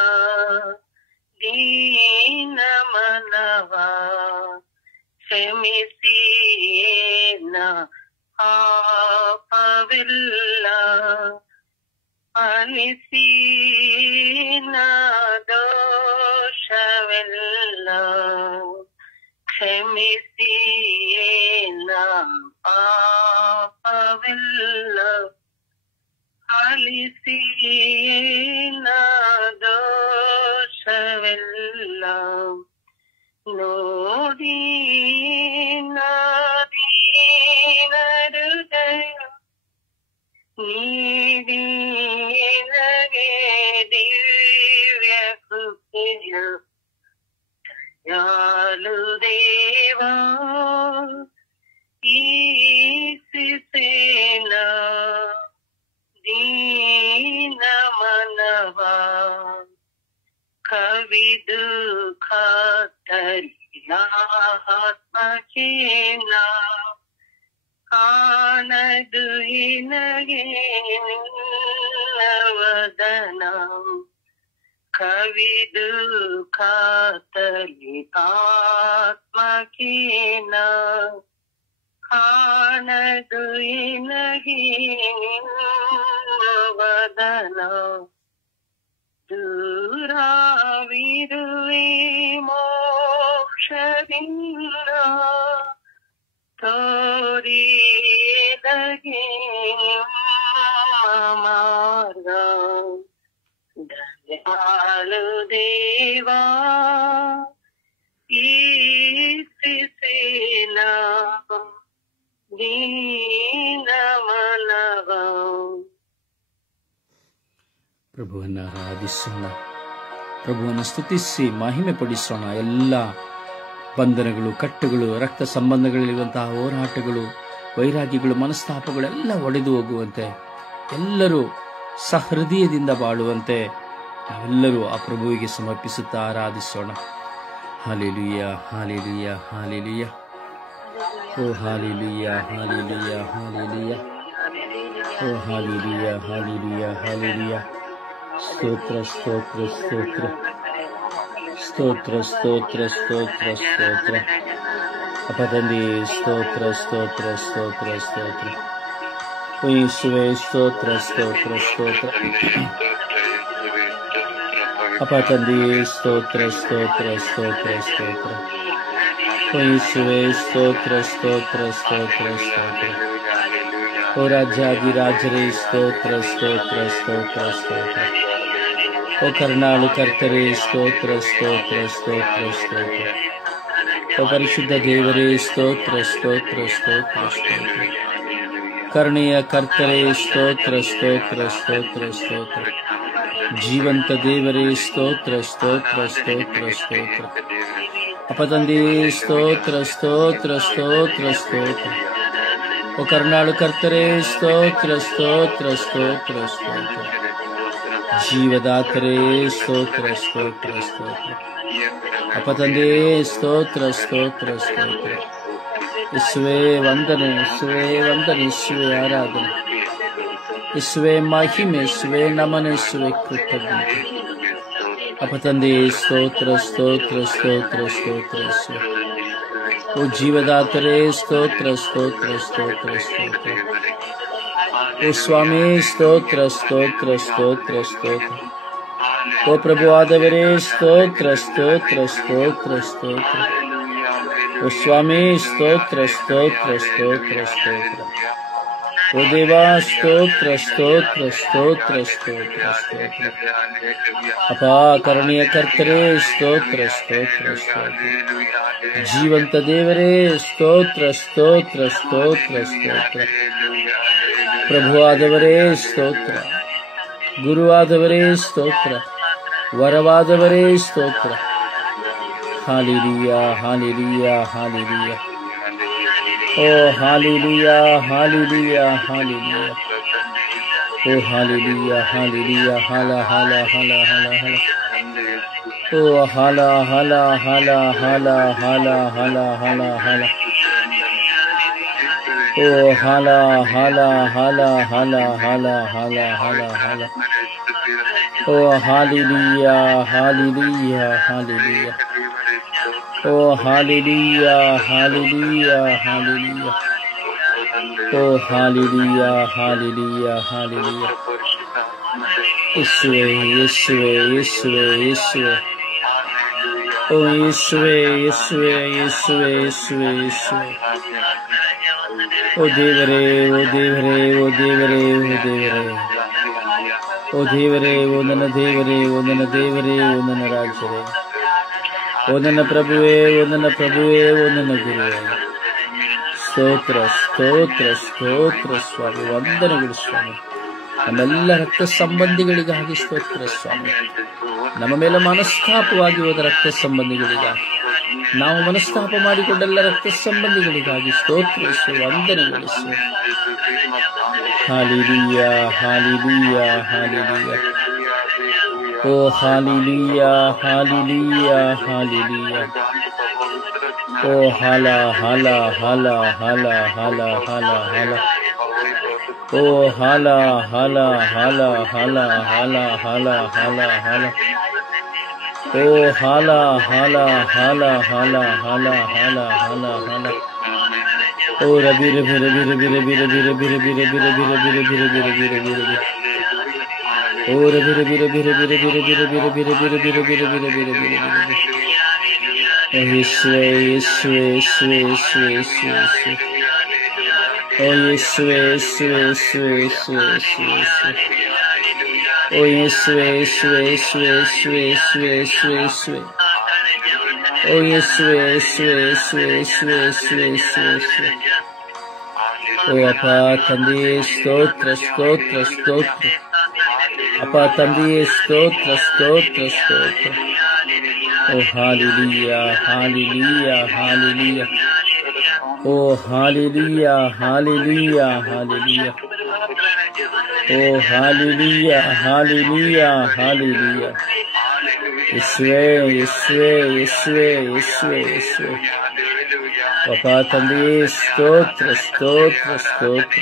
ದೀನ ಮನವ, ಕ್ಷಮಿಸೇನ ಪಾಪವಿಲ್ಲ, ಆಲಿಸಿ ನಾ ದೋಷವೆಲ್ಲ ಕ್ಷಮಿಸಿ ನಾ ಪಾಪವೆಲ್ಲ ಆಲಿಸಿ ನಾ ದೋಷವೆಲ್ಲ ನೋಡಿ ನಾದೀನ ಹೃದಯ ನೀಡಿ ನನಗೆ ದಿವ್ಯ ಕೃಪೆಯ ಯಾಲು ದೇವಾ ಈಸಿಸೇನ ದೀನ ಮನವ ಕವಿದು ಖಾತರಿಯಾತ್ಮಕೇನ ಕಾಣದು ನಿನಗೆ ನಿನ್ನವದನ ಕವಿದು ಖಾತರಿ ಆತ್ಮಕೇನ ಕಾಣದು ನಿನಗೆ ನಿನ್ನವದನ ದೂರವಿರುವೆ ಮೋಕ್ಷದಿಂದ ತೋರಿದಗೆ ಮಾರ್ಗ ದಯಾಳು ದೇವಾ ಈಸಿಸೇನ ದೀನ ಮನವ. ಪ್ರಭುವನ್ನು ಆರಾಧಿಸೋಣ, ಪ್ರಭುವನ್ನು ಸ್ತುತಿಸಿ ಮಹಿಮೆ ಪಡಿಸೋಣ. ಎಲ್ಲ ಬಂಧನಗಳು, ಕಟ್ಟುಗಳು, ರಕ್ತ ಸಂಬಂಧಗಳಲ್ಲಿರುವಂತಹ ಹೋರಾಟಗಳು, ವೈರಾಗ್ಯಗಳು, ಮನಸ್ತಾಪಗಳೆಲ್ಲ ಒಡೆದು ಹೋಗುವಂತೆ, ಎಲ್ಲರೂ ಸಹೃದಯದಿಂದ ಬಾಳುವಂತೆ ನಾವೆಲ್ಲರೂ ಆ ಪ್ರಭುವಿಗೆ ಸಮರ್ಪಿಸುತ್ತಾ ಆರಾಧಿಸೋಣ. Hallelujah, hallelujah, hallelujah. ಓ ಹಾಲೆಲೂಯ, ಹಾಲೆಲೂಯ, ಹಾಲೆಲೂಯ. ಓ ಹಾಲೆಲೂಯ, ಹಾಲೆಲೂಯ, ಹಾಲೆಲೂಯ. ಸ್ತೋತ್ರ, ಸ್ತೋತ್ರ, ಸ್ತೋತ್ರ, ಸ್ತೋತ್ರ, ಸ್ತೋತ್ರ, ಸ್ತೋತ್ರ, ಸ್ತೋತ್ರ. ಅಪ್ಪ ತಂದೆ, ಸ್ತೋತ್ರ, ಸ್ತೋತ್ರ, ಸ್ತೋತ್ರ, ಸ್ತೋತ್ರ. ಓ ಯೇಸುವೇ, ಸ್ತೋತ್ರ, ಸ್ತೋತ್ರ, ಸ್ತೋತ್ರ. ಅಪ್ಪ ತಂದೆ, ಸ್ತೋತ್ರ, ಸ್ತೋತ್ರ, ಸ್ತೋತ್ರ, ಸ್ತೋತ್ರ. ಓ ಯೇಸುವೇ, ಸ್ತೋತ್ರ, ಸ್ತೋತ್ರ, ಸ್ತೋತ್ರ, ಸ್ತೋತ್ರ. ಓ ರಾಜಾಧಿರಾಜರೇ, ಸ್ತೋತ್ರ, ಸ್ತೋತ್ರ, ಸ್ತೋತ್ರ, ಸ್ತೋತ್ರ. ಓ ಕರುಣಾಳು ಕರ್ತರೇ, ಸ್ತೋತ್ರ, ಸ್ತೋತ್ರ, ಸ್ತೋತ್ರ, ಸ್ತೋತ್ರ. ಓ ಪರಿಶುದ್ಧ ದೇವರೇ, ಸ್ತೋತ್ರ, ಸ್ತೋತ್ರ, ಸ್ತೋತ್ರ, ಸ್ತೋತ್ರ. ಕರುಣೆಯ ಕರ್ತರೇ, ಸ್ತೋತ್ರ, ಸ್ತೋತ್ರ, ಸ್ತೋತ್ರ, ಸ್ತೋತ್ರ. ಜೀವಂತ ದೇವರೇ, ಸ್ತೋತ್ರ, ಸ್ತೋತ್ರ, ಸ್ತೋತ್ರ, ಸ್ತೋತ್ರ. ಅಪ್ಪ ತಂದೆ, ಸ್ತೋತ್ರ, ಸ್ತೋತ್ರ, ಸ್ತೋತ್ರ, ಸ್ತೋತ್ರ. ಓ ಕರುಣಾಳು ಕರ್ತರೇ, ಸ್ತೋತ್ರ, ಸ್ತೋತ್ರ, ಸ್ತೋತ್ರ, ಸ್ತೋತ್ರ. ಜೀವದಾತರೇ, ಸ್ತೋತ್ರ, ಸ್ತೋತ್ರ, ಸ್ತೋತ್ರ. ಅಪ್ಪ ತಂದೆ, ಸ್ತೋತ್ರ, ಸ್ತೋತ್ರ, ಸ್ತೋತ್ರ. ಯೇಸುವೇ ವಂದನೆ, ಯೇಸುವೇ ವಂದನೆ, ಯೇಸುವೇ ಆರಾಧನೆ, ಯೇಸುವೇ ಮಹಿಮೆ, ಯೇಸುವೇ ನಮನ, ಯೇಸುವೇ ಕೃತಜ್ಞತೆ. ಅಪ್ಪ ತಂದೆ, ಸ್ತೋತ್ರ, ಸ್ತೋತ್ರ, ಸ್ತೋತ್ರ, ಸ್ತೋತ್ರ, ಯೇಸುವೇ. ಓ ಜೀವದಾತರೇ, ಸ್ತೋತ್ರ, ಸ್ತೋತ್ರ, ಸ್ತೋತ್ರ, ಸ್ತೋತ್ರ. ಓ ಸ್ವಾಮಿ, ಸ್ತೋತ್ರ, ಸ್ತೋತ್ರ, ಸ್ತೋತ್ರ, ಸ್ತೋತ್ರ. ಓ ಪ್ರಭುವಾದವರೇ, ಸ್ತೋತ್ರ, ಸ್ತೋತ್ರ, ಸ್ತೋತ್ರ, ಸ್ತೋತ್ರ. ಓ ಸ್ವಾಮಿ, ಸ್ತೋತ್ರ, ಸ್ತೋತ್ರ, ಸ್ತೋತ್ರ, ಸ್ತೋತ್ರ. ಓ ದೇವಾ, ಸ್ತೋತ್ರ, ಸ್ತೋತ್ರ, ಸ್ತೋತ್ರ, ಸ್ತೋತ್ರ, ಸ್ತೋತ್ರ. ಅಪ್ಪ ಕರುಣೆಯ ಕರ್ತರೇ, ಸ್ತೋತ್ರ, ಸ್ತೋತ್ರ, ಸ್ತೋತ್ರ. ಜೀವಂತ ದೇವರೇ, ಸ್ತೋತ್ರ, ಸ್ತೋತ್ರ, ಸ್ತೋತ್ರ, ಸ್ತೋತ್ರ. ಪ್ರಭುವಾದವರೇ, ಸ್ತೋತ್ರ. ಗುರುವಾದವರೇ, ಸ್ತೋತ್ರ. ವರವಾದವರೇ, ಸ್ತೋತ್ರ. Hallelujah, hallelujah, hallelujah. ಓ ಹಾಲೆಲೂಯ, ಹಾಲೆಲೂಯ, ಹಾಲೆಲೂಯ. ಓ ಹಾಲೆಲೂಯ, ಹಾಲೆಲೂಯ. ಹಾಲ ಹಾಲ ಹಾಲ ಹಾಲ ಹಾಲ. ಓ ಹಾಲ ಹಾಲ ಹಾಲ ಹಾಲ ಹಾಲ ಹಾಲ ಹಾಲ ಹಾಲ. ಓ ಹಾಲ ಹಾಲ ಹಾಲ ಹಾಲ ಹಾಲ ಹಾಲ ಹಾಲ ಹಾಲ. ಓ ಹಾಲೆಲೂಯ, ಹಾಲೆಲೂಯ, ಹಾಲೆಲೂಯ. ಓ ಹಾಲೆಲೂಯ, ಹಾಲೆಲೂಯ, ಹಾಲೆಲೂಯ. ಓ ಹಾಲೆಲೂಯ, ಹಾಲೆಲೂಯ, ಹಾಲೆಲೂಯ. ಯೇಸುವೆ ಯೇಸುವೆ ಯೇಸುವೆ ಯೇಸುವೆ ಓ ಯೇಸುವೆ ಯೇಸುವೆ ಯೇಸುವೆ ಯೇಸುವೆ ಯೇಸುವೆ ಓ ದೇವರೇ ಓ ದೇವರೇ ಓ ದೇವರೇ ಓ ದೇವರೇ ಓ ದೇವರೇ ಓ ನನ್ನ ದೇವರೇ ಓ ನನ್ನ ದೇವರೇ ಓ ನನ್ನ ರಾಜರೇ ಓ ನನ್ನ ಪ್ರಭುವೇ ಓ ನನ್ನ ಪ್ರಭುವೇ ಓ ನನ್ನ ಗುರುವೇ ಸ್ತೋತ್ರ ಸ್ತೋತ್ರ ಸ್ತೋತ್ರ ಸ್ವಾಮಿ. ವಂದನೆಗಳು ಸ್ವಾಮಿ. ನಮ್ಮೆಲ್ಲ ರಕ್ತ ಸಂಬಂಧಿಗಳಿಗಾಗಿ ಸ್ತೋತ್ರ ಸ್ವಾಮಿ. ನಮ್ಮ ಮೇಲೆ ಮನಸ್ತಾಪವಾಗಿ ಹೋದ ರಕ್ತ ಸಂಬಂಧಿಗಳಿಗಾಗಿ, ನಾವು ಮನಸ್ತಾಪ ಮಾಡಿಕೊಂಡೆಲ್ಲ ರಕ್ತ ಸಂಬಂಧಿಗಳಿಗಾಗಿ ಸ್ತೋತ್ರ ವಂದನೆಗಳು ಸ್ವಾಮಿ. ಹಾಲೆಲೂಯಾ ಹಾಲೆಲೂಯಾ ಹಾಲೆಲೂಯಾ ಓ ಹಾಲೆಲೂಯಾ ಹಾಲೆಲೂಯಾ ಹಾಲೆಲೂಯಾ ಓ ಹಾಲ ಹಾಲ ಹಾಲ ಹಾಲ ಹಾಲ ಹಾಲ ಹಾಲ ಓ ಹಾಲ ಹಾಲ ಹಾಲ ಹಾಲ ಹಾಲ ಹಾಲ ಹಾಲ ಹಾಲ ಓ ಹಾಲ ಹಾಲ ಹಾಲ ಹಾಲ ಹಾಲ ಹಾಲ ಹಾಲ ಹಾಲ ಓ ರಬಿ ರಬಿ ರಬಿ ರಬಿ ರಬಿ ರಬಿ ರಬಿ ರಬಿ ರಬಿ ರಬಿ ರಬಿ ರಬಿ ರಬಿ ರಬಿ ರಬಿ ರಬಿ ಓ ರಬಿ ರಬಿ ರಬಿ ರಬಿ ರಬಿ ರಬಿ ರಬಿ ರಬಿ ರಬಿ ರಬಿ ರಬಿ ರಬಿ ರಬಿ ರಬಿ ರಬಿ ರಬಿ ಓ ಯೇಸುವೆ ಯೇಸುವೆ ಯೇಸುವೆ ಯೇಸುವೆ ಯೇಸುವೆ ಯೇಸುವೆ ಓ ಯೇಸುವೆ ಯೇಸುವೆ ಯೇಸುವೆ ಯೇಸುವೆ ಯೇಸುವೆ ಯೇಸುವೆ ಓ ಯೇಸುವೆ ಯೇಸುವೆ ಯೇಸುವೆ ಯೇಸುವೆ ಯೇಸುವೆ ಯೇಸುವೆ ಯೇಸುವೆ ಓ ಯೇಸುವೆ ಯೇಸುವೆ ಯೇಸುವೆ ಯೇಸುವೆ ಯೇಸುವೆ ಯೇಸುವೆ ಯೇಸುವೆ ಓ ಅಪ್ಪ ತಂದೆಯೇ ಸ್ತೋತ್ರ ಸ್ತೋತ್ರ ಸ್ತೋತ್ರ. ಅಪ್ಪ ತಂದೆಯೇ ಸ್ತೋತ್ರ ಸ್ತೋತ್ರ ಸ್ತೋತ್ರ. ಓ ಹಾಲೆಲೂಯಾ ಹಾಲೆಲೂಯಾ ಹಾಲೆಲೂಯಾ ಓ ಹಾಲೆಲೂಯಾ ಹಾಲೆಲೂಯಾ ಹಾಲೆಲೂಯಾ ಓ ಹಾಲೆಲೂಯಾ ಹಾಲೆಲೂಯಾ ಹಾಲೆಲೂಯಾ ಯೇಸುವೇ ಯೇಸುವೇ ಯೇಸುವೇ ಯೇಸುವೇ ಯೇಸುವೇ. ಅಪ್ಪ ತಂದೆಯೇ ಸ್ತೋತ್ರ ಸ್ತೋತ್ರ ಸ್ತೋತ್ರ.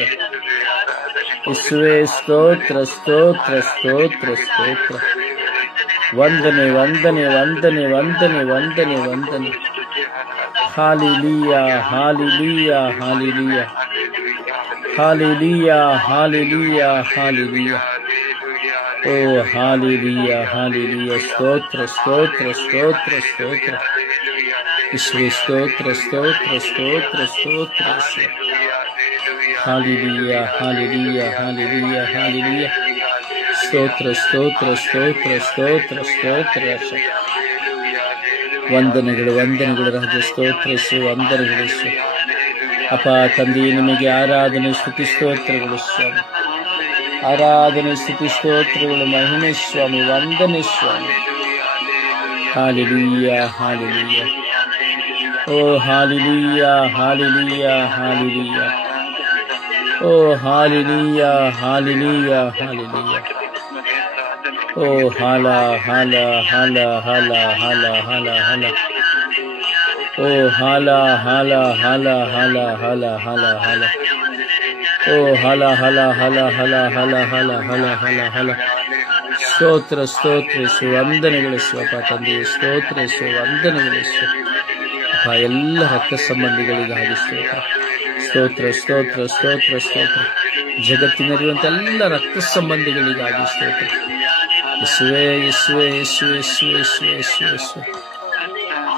ಯೇಸುವೇ ಸ್ತೋತ್ರ ಸ್ತೋತ್ರ ಸ್ತೋತ್ರ ಸ್ತೋತ್ರ. ವಂದನೆ ವಂದನೆ ವಂದನೆ ವಂದನೆ ವಂದನೆ ವಂದನೆ. Hallelujah hallelujah hallelujah hallelujah hallelujah hallelujah ಓ ಹಾಲೆಲೂಯಾ ಹಾಲೆಲೂಯಾ ಸ್ತೋತ್ರ ಸ್ತೋತ್ರ ಸ್ತೋತ್ರ ಸ್ತೋತ್ರ. ಯೇಸುವೇ ಸ್ತೋತ್ರ ಸ್ತೋತ್ರ ಸ್ತೋತ್ರ ಸ್ತೋತ್ರ. ಹಾಲೆಲೂಯಾ ಹಾಲೆಲೂಯಾ ಹಾಲೆಲೂಯಾ ಹಾಲೆಲೂಯಾ ಸ್ತೋತ್ರ ಸ್ತೋತ್ರ ಸ್ತೋತ್ರ ಸ್ತೋತ್ರ ಸ್ತೋತ್ರ. ವಂದನೆಗಳು ವಂದನೆಗಳು ರಾಜ ಸ್ತೋತ್ರ ವಂದನೆಗಳು ಸ್ವಾಮಿ. ಅಪ್ಪ ತಂದೆ ನಿಮಗೆ ಆರಾಧನೆ ಸ್ತುತಿ ಸ್ತೋತ್ರಗಳು ಸ್ವಾಮಿ. ಆರಾಧನೆ ಸ್ತುತಿ ಸ್ತೋತ್ರಗಳು ಮಹಿಮೆ ಸ್ವಾಮಿ. ವಂದನೆ ಸ್ವಾಮಿ. ಹಾಲೆಲೂಯಾ ಹಾಲೆಲೂಯಾ ಓ ಹಾಲೆಲೂಯಾ ಹಾಲೆಲೂಯಾ ಹಾಲೆಲೂಯಾ ಓ ಹಾಲೆಲೂಯಾ ಹಾಲೆಲೂಯಾ ಹಾಲೆಲೂಯಾ ಓ ಹಾಲ ಹಾಲ ಹಾಲ ಹಾಲ ಹಾಲ ಹಾಲ ಹಾಲ ಓ ಹಾಲ ಹಾಲ ಹಾಲ ಹಾಲ ಹಾಲ ಹಾಲ ಹಾಲ ಓ ಹಾಲ ಹಾಲ ಹಾಲ ಹಾಲ ಹಾಲ ಹಾಲ ಹಾಲ ಹಾಲ ಹಾಲ ಸ್ತೋತ್ರ ಸ್ತೋತ್ರ ವಂದನೆಗಳಿಸು ಅಪ್ಪ ತಂದೆ ಸ್ತೋತ್ರ ವಂದನೆಗಳಿಸು ಅಪ್ಪ ಎಲ್ಲ ರಕ್ತ ಸಂಬಂಧಿಗಳಿಗಾಗಿ ಸ್ತೋತ್ರ ಸ್ತೋತ್ರ ಸ್ತೋತ್ರ ಸ್ತೋತ್ರ ಸ್ತೋತ್ರ. ಜಗತ್ತಿನಲ್ಲಿರುವಂತ ಎಲ್ಲ ರಕ್ತ ಸಂಬಂಧಿಗಳಿಗಾಗಿ ಸ್ತೋತ್ರ. ಯೇಸುವೇ ಯೇಸುವೇ ಯೇಸುವೇ ಯೇಸುವೇ ಯೇಸುವೇ ಯೇಸುವೇ ಯೇಸುವೇ.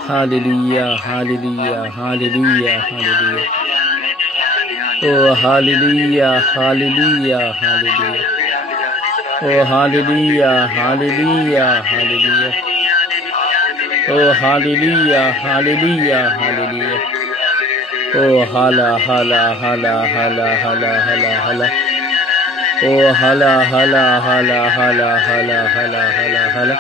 ಹಾಲೆಲೂಯಾ ಹಾಲೆಲೂಯಾ ಹಾಲೆಲೂಯಾ ಹಾಲೆಲೂಯಾ ಓ ಹಾಲೆಲೂಯಾ ಹಾಲೆಲೂಯಾ ಹಾಲೆಲೂಯಾ ಓ ಹಾಲೆಲೂಯಾ ಹಾಲೆಲೂಯಾ ಹಾಲೆಲೂಯಾ ಓ ಹಾಲೆಲೂಯಾ ಹಾಲೆಲೂಯಾ ಹಾಲೆಲೂಯಾ ಓ ಹಾಲ ಹಾಲ ಹಾಲ ಹಾಲ ಹಾಲ ಹಾಲ ಹಾಲ ಓ ಹಾಲ ಹಾಲ ಹಾಲ ಹಾಲ ಹಾಲ ಹಾಲ ಹಾಲ ಹಾಲ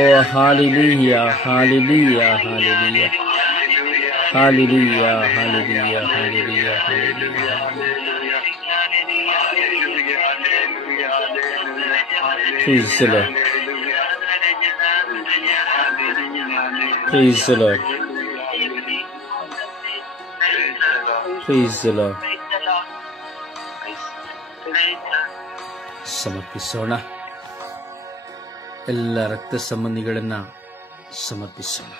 ಓ hallelujah hallelujah hallelujah hallelujah hallelujah hallelujah hallelujah. Praise the Lord. Praise the Lord. Praise the Lord. ಸಮರ್ಪಿಸೋಣ. ಎಲ್ಲ ರಕ್ತ ಸಂಬಂಧಿಗಳನ್ನ ಸಮರ್ಪಿಸೋಣ.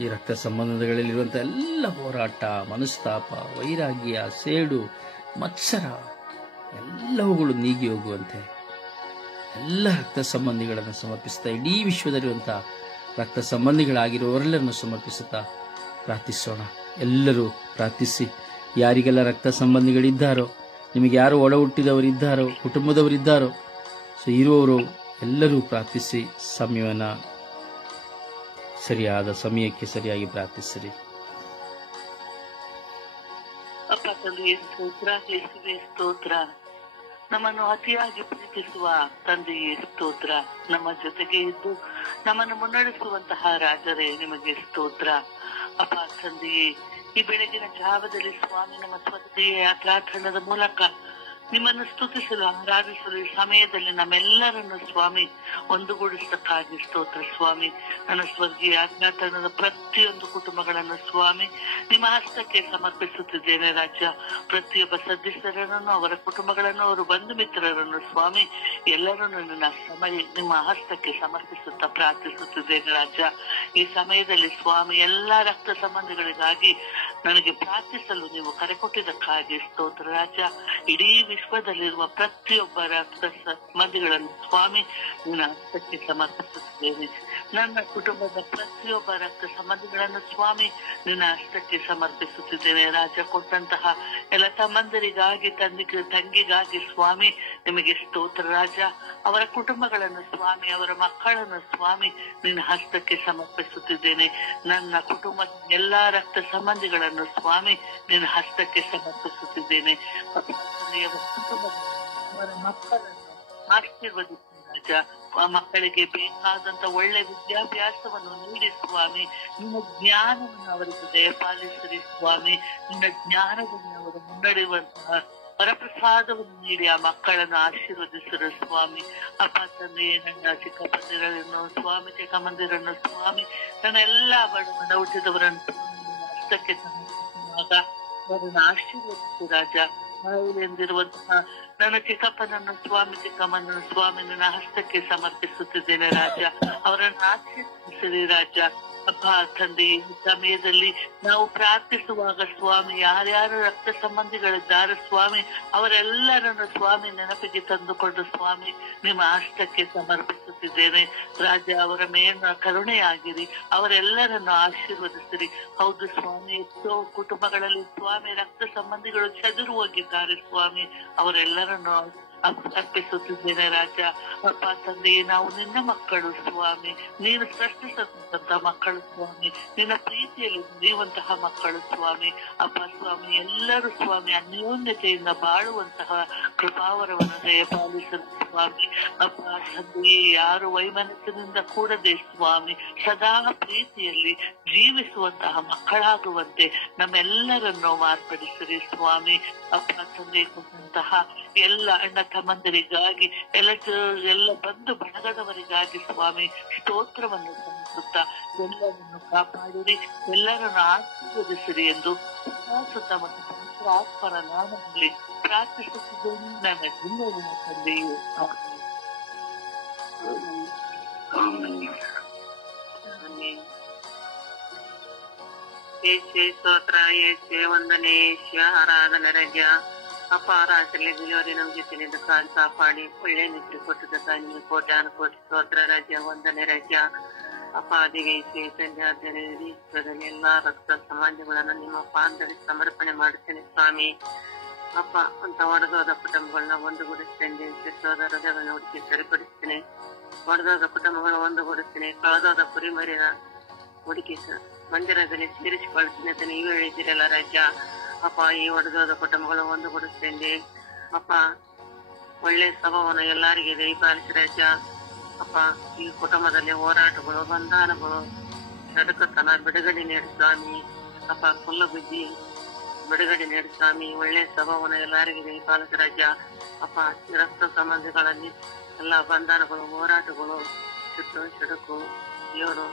ಈ ರಕ್ತ ಸಂಬಂಧಗಳಲ್ಲಿರುವಂತಹ ಎಲ್ಲ ಹೋರಾಟ, ಮನಸ್ತಾಪ, ವೈರಾಗ್ಯ, ಸೇಡು, ಮತ್ಸರ ಎಲ್ಲವುಗಳು ನೀಗಿ ಹೋಗುವಂತೆ ಎಲ್ಲ ರಕ್ತ ಸಂಬಂಧಿಗಳನ್ನು ಸಮರ್ಪಿಸುತ್ತಾ, ಇಡೀ ವಿಶ್ವದಲ್ಲಿರುವಂತಹ ರಕ್ತ ಸಂಬಂಧಿಗಳಾಗಿರುವವರೆಲ್ಲರನ್ನು ಸಮರ್ಪಿಸುತ್ತಾ ಪ್ರಾರ್ಥಿಸೋಣ. ಎಲ್ಲರೂ ಪ್ರಾರ್ಥಿಸಿ. ಯಾರಿಗೆಲ್ಲ ರಕ್ತ ಸಂಬಂಧಿಗಳಿದ್ದಾರೋ, ನಿಮಗೆ ಯಾರು ಒಡ ಹುಟ್ಟಿದವರಿದ್ದಾರೋ, ಕುಟುಂಬದವರಿದ್ದಾರೋ, ಇರುವವರು ಎಲ್ಲರೂ ಪ್ರಾರ್ಥಿಸಿ ಸಮಯವನ್ನು ಸರಿಯಾದ ಸಮಯಕ್ಕೆ ಸರಿಯಾಗಿ ಪ್ರಾರ್ಥಿಸಿರಿ. ಅಪ್ಪ ತಂದೆಯೇ ಸ್ತೋತ್ರ, ಯೇಸುವೇ ಸ್ತೋತ್ರ. ನಮ್ಮನ್ನು ಅತಿಯಾಗಿ ಪ್ರೀತಿಸುವ ತಂದೆಯೇ ಸ್ತೋತ್ರ. ನಮ್ಮ ಜೊತೆಗೆ ಇದ್ದು ನಮ್ಮನ್ನು ಮುನ್ನಡೆಸುವಂತಹ ರಾಜರೇ ನಿಮಗೆ ಸ್ತೋತ್ರ. ಅಪ್ಪ ತಂದೆಯೇ, ಈ ಬೆಳಗಿನ ಜಾವದಲ್ಲಿ ಸ್ವಾಮಿ ನಮ್ಮ ಸ್ವತಂತ್ರೆಯ ಯಾತ್ರಾ ತಂಡದ ಮೂಲಕ ನಿಮ್ಮನ್ನು ಸ್ತುತಿಸಲು ಆರಾಧಿಸಲು ಈ ಸಮಯದಲ್ಲಿ ನಮ್ಮೆಲ್ಲರನ್ನು ಸ್ವಾಮಿ ಒಂದುಗೂಡಿಸಕ್ಕಾಗಿ ಸ್ತೋತ್ರ ಸ್ವಾಮಿ. ನನ್ನ ಸ್ವರ್ಗೀಯ ಯಾತ್ರಾ ತಂಡದ ಪ್ರತಿಯೊಂದು ಕುಟುಂಬಗಳನ್ನು ಸ್ವಾಮಿ ನಿಮ್ಮ ಹಸ್ತಕ್ಕೆ ಸಮರ್ಪಿಸುತ್ತಿದ್ದೇನೆ ರಾಜ. ಪ್ರತಿಯೊಬ್ಬ ಸದಸ್ಯರನ್ನು, ಅವರ ಕುಟುಂಬಗಳನ್ನು, ಅವರ ಬಂಧು ಮಿತ್ರರನ್ನು ಸ್ವಾಮಿ ಎಲ್ಲರನ್ನು ನಿಮ್ಮ ಹಸ್ತಕ್ಕೆ ಸಮರ್ಪಿಸುತ್ತಾ ಪ್ರಾರ್ಥಿಸುತ್ತಿದ್ದೇನೆ ರಾಜ. ಈ ಸಮಯದಲ್ಲಿ ಸ್ವಾಮಿ ಎಲ್ಲಾ ರಕ್ತ ಸಂಬಂಧಿಗಳಿಗಾಗಿ ನನಗೆ ಪ್ರಾರ್ಥಿಸಲು ನೀವು ಕರೆ ಕೊಟ್ಟಿದ್ದಕ್ಕಾಗಿ ಸ್ತೋತ್ರ ರಾಜ. ಇಡೀ ವಿಶ್ವದಲ್ಲಿರುವ ಪ್ರತಿಯೊಬ್ಬ ರಕ್ತ ಸಂಬಂಧಿಗಳನ್ನು ಸ್ವಾಮಿ ನಿನ್ನ ಹಸ್ತಕ್ಕೆ ಸಮರ್ಪಿಸುತ್ತಿದ್ದೇನೆ. ನನ್ನ ಕುಟುಂಬದ ಪ್ರತಿಯೊಬ್ಬ ರಕ್ತ ಸಂಬಂಧಿಗಳನ್ನು ಸ್ವಾಮಿ ನಿನ್ನ ಹಸ್ತಕ್ಕೆ ಸಮರ್ಪಿಸುತ್ತಿದ್ದೇನೆ ರಾಜ. ಕೊಟ್ಟಂತಹ ಎಲ್ಲ ಸಂಬಂಧರಿಗಾಗಿ, ತಂಗಿಗಾಗಿ ಸ್ವಾಮಿ ನಿಮಗೆ ಸ್ತೋತ್ರ ರಾಜ. ಅವರ ಕುಟುಂಬಗಳನ್ನು ಸ್ವಾಮಿ, ಅವರ ಮಕ್ಕಳನ್ನು ಸ್ವಾಮಿ ನಿನ್ನ ಹಸ್ತಕ್ಕೆ ಸಮರ್ಪಿಸುತ್ತಿದ್ದೇನೆ. ನನ್ನ ಕುಟುಂಬದ ಎಲ್ಲಾ ರಕ್ತ ಸಂಬಂಧಿಗಳನ್ನು ಸ್ವಾಮಿ ನಿನ್ನ ಹಸ್ತಕ್ಕೆ ಸಮರ್ಪಿಸುತ್ತಿದ್ದೇನೆ. ಅವರ ಮಕ್ಕಳನ್ನು ಆಶೀರ್ವದಿಸಿ ರಾಜ. ಆ ಮಕ್ಕಳಿಗೆ ಬೇಕಾದಂತ ಒಳ್ಳೆ ವಿದ್ಯಾಭ್ಯಾಸವನ್ನು ನೀಡಿ ಸ್ವಾಮಿ. ನಿನ್ನ ಜ್ಞಾನವನ್ನು ಅವರಿಗೆ ದಯಪಾಲಿಸಿರಿ ಸ್ವಾಮಿ. ನಿನ್ನ ಜ್ಞಾನವನ್ನು ಅವರು ಮುನ್ನಡೆಯುವಂತಹ ವರಪ್ರಸಾದವನ್ನು ನೀಡಿ ಆ ಮಕ್ಕಳನ್ನು ಆಶೀರ್ವದಿಸಿರು ಸ್ವಾಮಿ. ಅಪ್ಪ ತಂದೆಯೇ, ನನ್ನ ಚಿಕ್ಕಪ್ಪಂದಿರನ್ನು ಸ್ವಾಮಿ, ಚಿಕ್ಕಮ್ಮಂದಿರನ್ನು ಸ್ವಾಮಿ, ನನ್ನ ಎಲ್ಲಾ ಬಡ ಹುಟ್ಟಿದವರನ್ನು ಹಸ್ತಕ್ಕೆ ಸಮರ್ಪಿಸುವಾಗ ಅವರನ್ನು ಆಶೀರ್ವದಿಸಿ ರಾಜ. ಎಂದಿರುವಂತಹ ನನ್ನ ಚಿಕ್ಕಪ್ಪನನ್ನು ಸ್ವಾಮಿ, ಚಿಕ್ಕಮ್ಮನನ್ನು ಸ್ವಾಮಿ ನನ್ನ ಹಸ್ತಕ್ಕೆ ಸಮರ್ಪಿಸುತ್ತಿದ್ದೇನೆ ರಾಜ. ಅವರನ್ನು ಆಶೀರ್ವದಿಸಿರಿ ರಾಜ. ಅಪ್ಪ ತಂದೆ, ಈ ಸಮಯದಲ್ಲಿ ನಾವು ಪ್ರಾರ್ಥಿಸುವಾಗ ಸ್ವಾಮಿ ಯಾರ್ಯಾರು ರಕ್ತ ಸಂಬಂಧಿಗಳಿದ್ದಾರೆ ಸ್ವಾಮಿ ಅವರೆಲ್ಲರನ್ನು ಸ್ವಾಮಿ ನೆನಪಿಗೆ ತಂದುಕೊಂಡು ಸ್ವಾಮಿ ನಿಮ್ಮ ಹಸ್ತಕ್ಕೆ ಸಮರ್ಪಿಸುತ್ತಿದ್ದೇನೆ ರಾಜ. ಅವರ ಮೇಲಿನ ಕರುಣೆಯಾಗಿರಿ, ಅವರೆಲ್ಲರನ್ನು ಆಶೀರ್ವದಿಸಿರಿ. ಹೌದು ಸ್ವಾಮಿ, ಎಷ್ಟೋ ಕುಟುಂಬಗಳಲ್ಲಿ ಸ್ವಾಮಿ ರಕ್ತ ಸಂಬಂಧಿಗಳು ಚದುರು ಹೋಗಿದ್ದಾರೆ ಸ್ವಾಮಿ, ಅವರೆಲ್ಲರನ್ನು ಅರ್ಪಿಸುತ್ತಿದ್ದೇನೆ ರಾಜ. ಅಪ್ಪ ತಂದೆಯೇ, ನಾವು ನಿನ್ನ ಮಕ್ಕಳು ಸ್ವಾಮಿ, ನೀನು ಸೃಷ್ಟಿಸತಕ್ಕಂತ ಮಕ್ಕಳು ಸ್ವಾಮಿ, ನಿನ್ನ ಪ್ರೀತಿಯಲ್ಲಿ ನಡೆಯುವಂತಹ ಮಕ್ಕಳು ಸ್ವಾಮಿ. ಅಪ್ಪ ಸ್ವಾಮಿ, ಎಲ್ಲರೂ ಸ್ವಾಮಿ ಅನ್ಯೋನ್ಯತೆಯಿಂದ ಬಾಳುವಂತಹ ಕೃಪಾವರವನ್ನು ದಯಪಾಲಿಸಲು ಸ್ವಾಮಿ. ಅಪ್ಪ ತಂದೆಯೇ, ಯಾರು ವೈಮನಸ್ಸಿನಿಂದ ಕೂಡದೆ ಸ್ವಾಮಿ ಸದಾ ಪ್ರೀತಿಯಲ್ಲಿ ಜೀವಿಸುವಂತಹ ಮಕ್ಕಳಾಗುವಂತೆ ನಮ್ಮೆಲ್ಲರನ್ನು ಮಾರ್ಪಡಿಸಿರಿ ಸ್ವಾಮಿ. ಅಪ್ಪ ತಂದೆ, ಕೊಟ್ಟಂತಹ ಎಲ್ಲ ಅಣ್ಣ ತಮ್ಮಂದರಿಗಾಗಿ, ಎಲ್ಲ ಬಂಧು ಬಳಗದವರಿಗಾಗಿ ಸ್ವಾಮಿ ಸ್ತೋತ್ರವನ್ನು ಸಲ್ಲಿಸುತ್ತಾ ಎಲ್ಲರನ್ನು ಕಾಪಾಡಿರಿ, ಎಲ್ಲರನ್ನು ಆಶೀರ್ವದಿಸಿರಿ ಎಂದು ಸುತ್ತ ಮತ್ತು ಪವಿತ್ರ ಆತ್ಮರ ನಾಮದಲ್ಲಿ ಪ್ರಾರ್ಥಿಸುತ್ತಿದ್ದೇನೆ ನನ್ನ ಜೀವನ ತಂದೆಯು. ಏಷ್ಯ ಸ್ತೋತ್ರ, ಏಷ್ಯ ವಂದನೆ, ಏಷ್ಯ ಆರಾಧನೆ ರಜ. ಅಪ್ಪ ರಾತ್ರಿ ಡೆಲಿವರಿ ನಮ್ಮ ಜೊತೆ ಕಾಪಾಡಿ ಒಳ್ಳೆ ನಿದ್ರೆ ಕೊಟ್ಟಿದ್ದ ನಿಮಗೆ ಕೋಟ್ಯಾನು ಕೋಟಿ ಸ್ತೋತ್ರ ರಜ, ವಂದನೆ ರಜ. ಅಪ್ಪ ಅದಿಗೆ ಚೈತನ್ಯದಲ್ಲಿ ಎಲ್ಲಾ ರಕ್ತ ಸಮಾಜಗಳನ್ನು ನಿಮ್ಮ ಪಾದದಲ್ಲಿ ಸಮರ್ಪಣೆ ಮಾಡುತ್ತೇನೆ ಸ್ವಾಮಿ. ಅಪ್ಪ ಅಂತ ಒಡೆದೋದ ಕುಟುಂಬಗಳನ್ನ ಒಂದುಗೂಡಿಸ್ತೇನೆ, ಕೆಟ್ಟೋದ ಹೃದಯಗಳನ್ನ ಹುಡುಕಿ ಸರಿಪಡಿಸ್ತೇನೆ. ಒಡೆದೋದ ಕುಟುಂಬಗಳು ಒಂದುಗೂಡಿಸ್ತೇನೆ, ಕಳೆದೋದ ಕುರಿಮರಿನ ಹುಡುಕಿ ಮಂದಿರದಲ್ಲಿ ಸೇರಿಸಿಕೊಳ್ತೀನಿ ಅಂತ ನೀವು ಹೇಳಿದ್ದೀರಲ್ಲ ರಾಜ. ಅಪ್ಪ ಈ ಒಡೆದೋದ ಕುಟುಂಬಗಳು ಒಂದುಗೂಡಿಸ್ತೇನೆ. ಅಪ್ಪ ಒಳ್ಳೆ ಸ್ವಭಾವವನ್ನು ಎಲ್ಲರಿಗೆ ದಯಪಾಲಿಸಿ ರಾಜ. ಅಪ್ಪ ಈ ಕುಟುಂಬದಲ್ಲಿ ಹೋರಾಟಗಳು, ಬಂಧನಗಳು, ನಡುಕತನ ಬಿಡುಗಡೆ ನೀಡಿ ಸ್ವಾಮಿ. ಅಪ್ಪ ಫುಲ್ಲು ಬುದ್ಧಿ ಬಿಡುಗಡೆ ನೀಡಿ ಸ್ವಾಮಿ. ಒಳ್ಳೆ ಸ್ವಭಾವವನ್ನು ಎಲ್ಲರಿಗೆ ದಯಪಾಲಿಸಿ ರಾಜ. ಅಪ್ಪ ರಕ್ತ ಸಂಬಂಧಿಗಳಲ್ಲಿ ಎಲ್ಲಾ ಬಂಧನಗಳು, ಹೋರಾಟಗಳು, ಚುಡುಕು, ಏಳು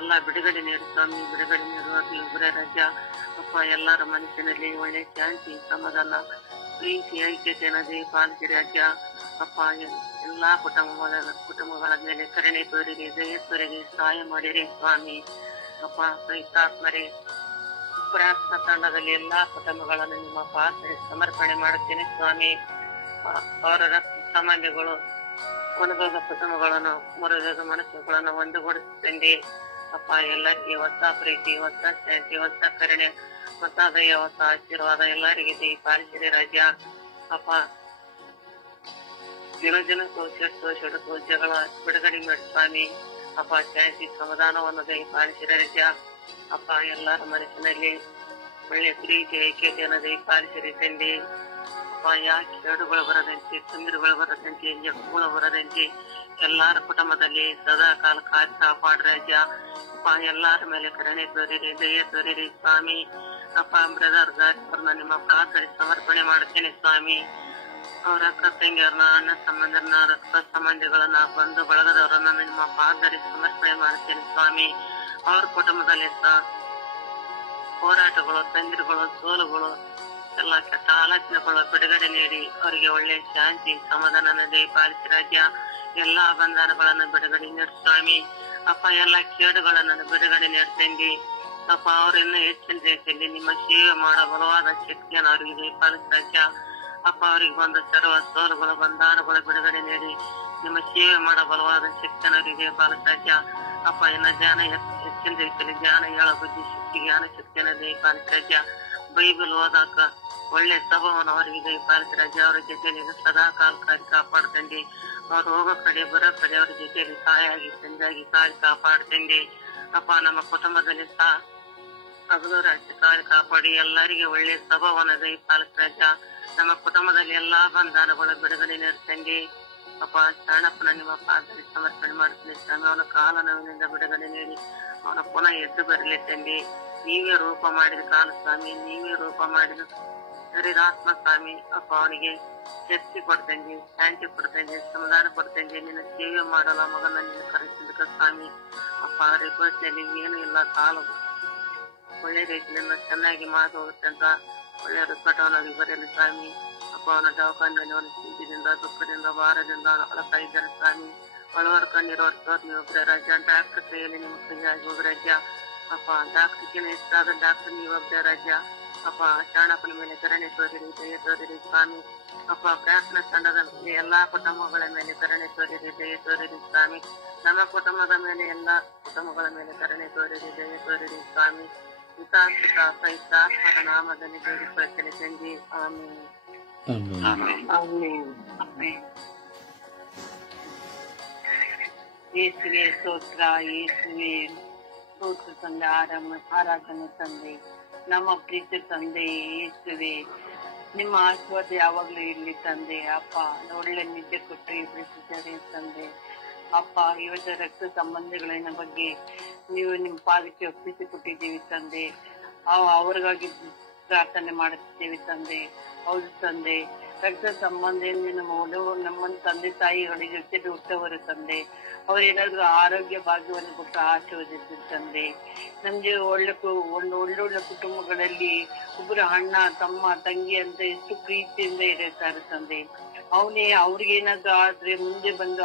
ಎಲ್ಲ ಬಿಡುಗಡೆ ನೀಡಿ ಸ್ವಾಮಿ. ಬಿಡುಗಡೆ ನೀಡುವ ರಾಜ. ಅಪ್ಪ ಎಲ್ಲರ ಮನಸ್ಸಿನಲ್ಲಿ ಒಳ್ಳೆ ಶಾಂತಿ, ಸಮಾಧಾನ, ಪ್ರೀತಿ, ಐಕ್ಯತೆಯನ್ನು ದಯಪಾಲಿಸಿ ರಾಜ. ಅಪ್ಪ ಎಲ್ಲಾ ಕುಟುಂಬಗಳ ಮೇಲೆ ಕರುಣೆ ತೋರಿರಿ, ದಯ ತೋರಿರಿ, ಸಹಾಯ ಮಾಡಿರಿ ಸ್ವಾಮಿ. ಅಪ್ಪ ಪವಿತ್ರಾತ್ಮರೇ, ಪ್ರಾರ್ಥನಾ ತಂಡದಲ್ಲಿ ಎಲ್ಲಾ ಕುಟುಂಬಗಳನ್ನು ನಿಮ್ಮ ಪಾತ್ರೆ ಸಮರ್ಪಣೆ ಮಾಡುತ್ತೇನೆ ಸ್ವಾಮಿ. ಅಪ್ಪ ಅವರ ರಕ್ತ ಸಂಬಂಧಿಗಳು ಒಣಗೋದ ಕುಟುಂಬಗಳನ್ನು ಮುರಿದ ಮನಸ್ಸುಗಳನ್ನು ಒಂದುಗೂಡಿಸ್ತಂದೆ ಅಪ್ಪ. ಎಲ್ಲರಿಗೆ ಹೊಸ ಪ್ರೀತಿ, ಹೊಸ ಶಾಂತಿ, ಹೊಸ ಕರುಣೆ, ಹೊಸ ದಯ, ಹೊಸ ಆಶೀರ್ವಾದ ಎಲ್ಲರಿಗೆ ದಯಪಾಲಿಸಿರಿ ರಾಜ. ಅಪ್ಪ ದಿನದಿನಕ್ಕೂ ಶೆಟ್ಟು ಜಗಳ ಬಿಡುಗಡೆ ಮಾಡಿ ಸ್ವಾಮಿ. ಅಪ್ಪ ಶಾಂತಿ ಸಮಾಧಾನವನ್ನು ದಯಪಾಲಿಸಿರಿ ರಾಜ. ಅಪ್ಪ ಎಲ್ಲರ ಮನಸ್ಸಿನಲ್ಲಿ ಒಳ್ಳೆ ಪ್ರೀತಿ ಐಕ್ಯತೆಯನ್ನು ದಯಪಾಲಿಸಿರಿ ತಂದೆ. ಅಪ್ಪ ಯಾಕೆ ಕೇಡುಗಳು ಬರದಂತೆ, ತೊಂದರೆಗಳು ಬರದಂತೆ, ಜಗಗಳು ಬರದಂತೆ ಎಲ್ಲಾರ ಕುಟುಂಬದಲ್ಲಿ ಸದಾ ಕಾಲ ಕಾಪಾಡ್ರಿ ರಾಜ. ಅಪ್ಪ ಎಲ್ಲಾರ ಮೇಲೆ ಕರುಣೆ ತೋರಿರಿ, ದಯ ತೋರಿರಿ ಸ್ವಾಮಿ. ಅಪ್ಪ ಬ್ರದರ್ ಗಾರ್ಪರ್ನ ನಿಮ್ಮ ಪ್ರಾರ್ಥನೆ ಸಮರ್ಪಣೆ ಮಾಡುತ್ತೇನೆ ಸ್ವಾಮಿ. ಅವರ ಅಕ್ಕ ತಂಗಿಯರನ್ನ, ಅಣ್ಣ ಸಂಬಂಧರನ್ನ, ರಕ್ತ ಸಂಬಂಧಿಗಳನ್ನ, ಬಂಧು ಬಳಗದವರನ್ನ ನಿಮ್ಮ ಪ್ರಾರ್ಥನೆ ಸಮರ್ಪಣೆ ಮಾಡುತ್ತೇನೆ ಸ್ವಾಮಿ. ಅವ್ರ ಕುಟುಂಬದಲ್ಲಿ ಹೋರಾಟಗಳು, ತೊಂದರೆಗಳು, ಸೋಲುಗಳು, ಎಲ್ಲ ಕೆಟ್ಟ ಆಲೋಚನೆಗಳು ಬಿಡುಗಡೆ ನೀಡಿ ಅವರಿಗೆ ಒಳ್ಳೆ ಶಾಂತಿ ಸಮಾಧಾನ ದಯಪಾಲಿಸಿ ರಾಜ್ಯ. ಎಲ್ಲಾ ಬಂಧನಗಳನ್ನು ಬಿಡುಗಡೆ ನೀಡಿ ಸ್ವಾಮಿ. ಅಪ್ಪ ಎಲ್ಲಾ ಕೇಡುಗಳನ್ನು ಬಿಡುಗಡೆ ನೀಡ್ತೇನೆ ಅಪ್ಪ. ಅವರನ್ನು ಹೆಚ್ಚಿನ ರೀತಿಯಲ್ಲಿ ನಿಮ್ಮ ಸೇವೆ ಮಾಡೋ ಬಲವಾದ ಶಕ್ತಿಯನ್ನು ಅವರಿಗೆ ದಯಪಾಲಿಸಿ ರಾಜ್ಯ. ಅಪ್ಪ ಅವರಿಗೆ ಬಂದ ಸರ್ವ ಸೋಲುಗಳು, ಬಂಧನಗಳು ಬಿಡುಗಡೆ ನೀಡಿ ನಿಮ್ಮ ಸೇವೆ ಮಾಡೋ ಬಲವಾದ ಶಕ್ತಿಯನ್ನು ಅವರಿಗೆ ದಯಪಾಲಿಸಿ ರಾಜ್ಯ. ಅಪ್ಪ ಇನ್ನ ಜ್ಞಾನ ಹೆಚ್ಚಿನ ರೀತಿಯಲ್ಲಿ ಜ್ಞಾನ ಹೇಳ ಬುದ್ಧಿ ಶಕ್ತಿ, ಜ್ಞಾನ ಶಕ್ತಿಯನ್ನು ದಯಪಾಲಿಸಿ ರಾಜ್ಯ. ಬೈಬಲ್ ಓದಾಕ ಒಳ್ಳೆ ಸ್ವಭಾವವನ್ನು ಅವರಿಗೆ ದಯಪಾಲಿಸಿ ರಾಜ್ಯ. ಅವರ ಜೊತೆಯಲ್ಲಿ ಸದಾ ಕಾಲ ಕಾಪಾಡ್ತಂಡಿ. ಅವ್ರು ಹೋಗೋ ಕಡೆ ಬರೋ ಕಡೆ ಅವ್ರ ಜೊತೆಯಲ್ಲಿ ಸಹಾಯಾಗಿ ಸಂಜಾಗಿ ಕಾಪಾಡ್ತಂಡಿ ಅಪ್ಪ. ನಮ್ಮ ಕುಟುಂಬದಲ್ಲಿ ಹಗಲು ರಾತ್ರಿ ಕಾಪಾಡಿ ಎಲ್ಲರಿಗೆ ಒಳ್ಳೆ ಸ್ವಭಾವವನ್ನು ದಯಪಾಲಿಸಿ ರಾಜ್ಯ. ನಮ್ಮ ಕುಟುಂಬದಲ್ಲಿ ಎಲ್ಲಾ ಬಂಧನಗಳು ಬಿಡುಗಡೆ ನೀಡ್ತಂಡಿ ಅಪ್ಪ. ಶರಣಪ್ಪನ ನಿಮ್ಮ ಪಾದದಲ್ಲಿ ಸಮರ್ಪಣೆ ಮಾಡ್ತೀನಿ ಸ್ವಾಮಿ. ಅವನ ಕಾಲ ನೋವಿನಿಂದ ಬಿಡುಗಡೆ ನೀಡಿ ಅವನ ಪುನಃ ಎದ್ದು ಬರಲಿ ತಂಡಿ. ನೀವೇ ರೂಪ ಮಾಡಿದ ಕಾಲ ಸ್ವಾಮಿ, ನೀವೇ ರೂಪ ಮಾಡಿದ ಶರೀರಾತ್ಮ ಸ್ವಾಮಿ. ಅಪ್ಪ ಅವನಿಗೆ ಶಕ್ತಿ ಕೊಡ್ತಂಡಿ, ಶಾಂತಿ ಕೊಡ್ತಂಡಿ, ಸಮಾಧಾನ ಕೊಡ್ತಂಡಿ. ನಿನ್ನ ಸೇವೆ ಮಾಡಲ್ಲ ಮಗನ ನಿನ್ನ ಕರೆಸಿದ ಸ್ವಾಮಿ. ಅಪ್ಪ ರಿಪೋರ್ಟ್ನಲ್ಲಿ ಏನು ಇಲ್ಲ, ಕಾಲ ಒಳ್ಳೆ ರೀತಿಯಿಂದ ಚೆನ್ನಾಗಿ ಮಾತು ಹೋಗುತ್ತೆ ಅಂತ ಒಳ್ಳೆ ರಿಪೋರ್ಟವನ್ನು ಅವರಿಗೆ ಬರೆಯಲಿ ಸ್ವಾಮಿ. ಅಪ್ಪ ಅವನ ದವಾಖಾನೆಯಲ್ಲಿ ಅವನ ಚಿಂತೆಯಿಂದ, ದುಃಖದಿಂದ, ಭಾರದಿಂದ ಅಳತಾ ಇದ್ದಾರೆ ಸ್ವಾಮಿ. ಹಲವಾರು ಕಣ್ಣೀರು ನೀವು ಒಬ್ಬರೇ ರಾಜ್ಯ. ಡಾಕ್ಟರ್ ಕೈಯಲ್ಲಿ ನಿಮ್ಮ ಕೈಯಾಗಿ ಹೋಗಿ ರಾಜ್ಯ. ಅಪ್ಪ ಡಾಕ್ಟರ್ಗೆ ಇಷ್ಟಾದ ಡಾಕ್ಟರ್ ನೀವು ಒಬ್ಬರೇ ರಾಜ್ಯ. ಅಪ್ಪ ಶರಣಪ್ಪನ ಮೇಲೆ ಕರುಣೆ ತೋರಿರಿ, ದಯ ತೋರಿರಿ ಸ್ವಾಮಿ. ಅಪ್ಪ ಪ್ರಾರ್ಥನಾ ತಂಡದ ಎಲ್ಲಾ ಕುಟುಂಬಗಳ ಮೇಲೆ ಕರುಣೆ ತೋರಿರಿ, ದಯ ತೋರಿರಿ ಸ್ವಾಮಿ. ನಮ್ಮ ಕುಟುಂಬದ ಮೇಲೆ ಎಲ್ಲಾ ಕುಟುಂಬಗಳ ಮೇಲೆ ಕರುಣೆ ತೋರಿರಿ, ದಯ ತೋರಿರಿ ಸ್ವಾಮಿ. ಪವಿತ್ರಾತ್ಮರ ನಾಮದಲ್ಲಿ ಬೇಡಿಕೊಳ್ಳುತ್ತೇನೆ ತಂದೆ. ಆಮೆನ್. ಯೇಸುವೆ ಸ್ತೋತ್ರ, ಯೇಸುವೆ ಸ್ತೋತ್ರ ತಂದೆ, ಆರಾಧನೆ ತಂದೆ, ನಮ್ಮ ಪ್ರೀತಿ ತಂದೆ ಯೇಸುವೆ. ನಿಮ್ಮ ಆಶೀರ್ವಾದ ಯಾವಾಗ್ಲೂ ಇರ್ಲಿ ತಂದೆ. ಅಪ್ಪ ಒಳ್ಳೆ ನಿದ್ದೆ ಕೊಟ್ಟು ಇಬ್ಬರಿಸಿದ್ದಾರೆ ತಂದೆ. ಅಪ್ಪ ಇವತ್ತು ರಕ್ತ ಸಂಬಂಧಿಗಳಿನ ಬಗ್ಗೆ ನೀವು ನಿಮ್ಮ ಪಾದಕ್ಕೆ ಒಪ್ಪಿಸಿ ಕೊಟ್ಟಿದ್ದೀವಿ ತಂದೆ. ಅವ್ರಿಗಾಗಿ ಪ್ರಾರ್ಥನೆ ಮಾಡುತ್ತಿದ್ದೇವೆ ತಂದೆ. ಹೌದು ತಂದೆ, ರಕ್ತ ಸಂಬಂಧಿಯಲ್ಲಿ ನಮ್ಮ ತಂದೆ ತಾಯಿಗಳ ಜೊತೆ ಹುಟ್ಟವರು ತಂದೆ. ಅವರೇನಾದ್ರೂ ಆರೋಗ್ಯ ಭಾಗ್ಯವನ್ನು ಕೊಟ್ಟು ಆಶೀರ್ವದಿಸಿದ ತಂದೆ. ನಮ್ಗೆ ಒಳ್ಳೊಳ್ಳೆ ಕುಟುಂಬಗಳಲ್ಲಿ ಒಬ್ಬರು ಅಣ್ಣ ತಮ್ಮ ತಂಗಿ ಅಂತ ಎಷ್ಟು ಪ್ರೀತಿಯಿಂದ ಇರುತ್ತಾರೆ ತಂದೆ. ಅವ್ರಿಗೇನಾದ್ರೂ ಆದ್ರೆ ಮುಂದೆ ಬಂದು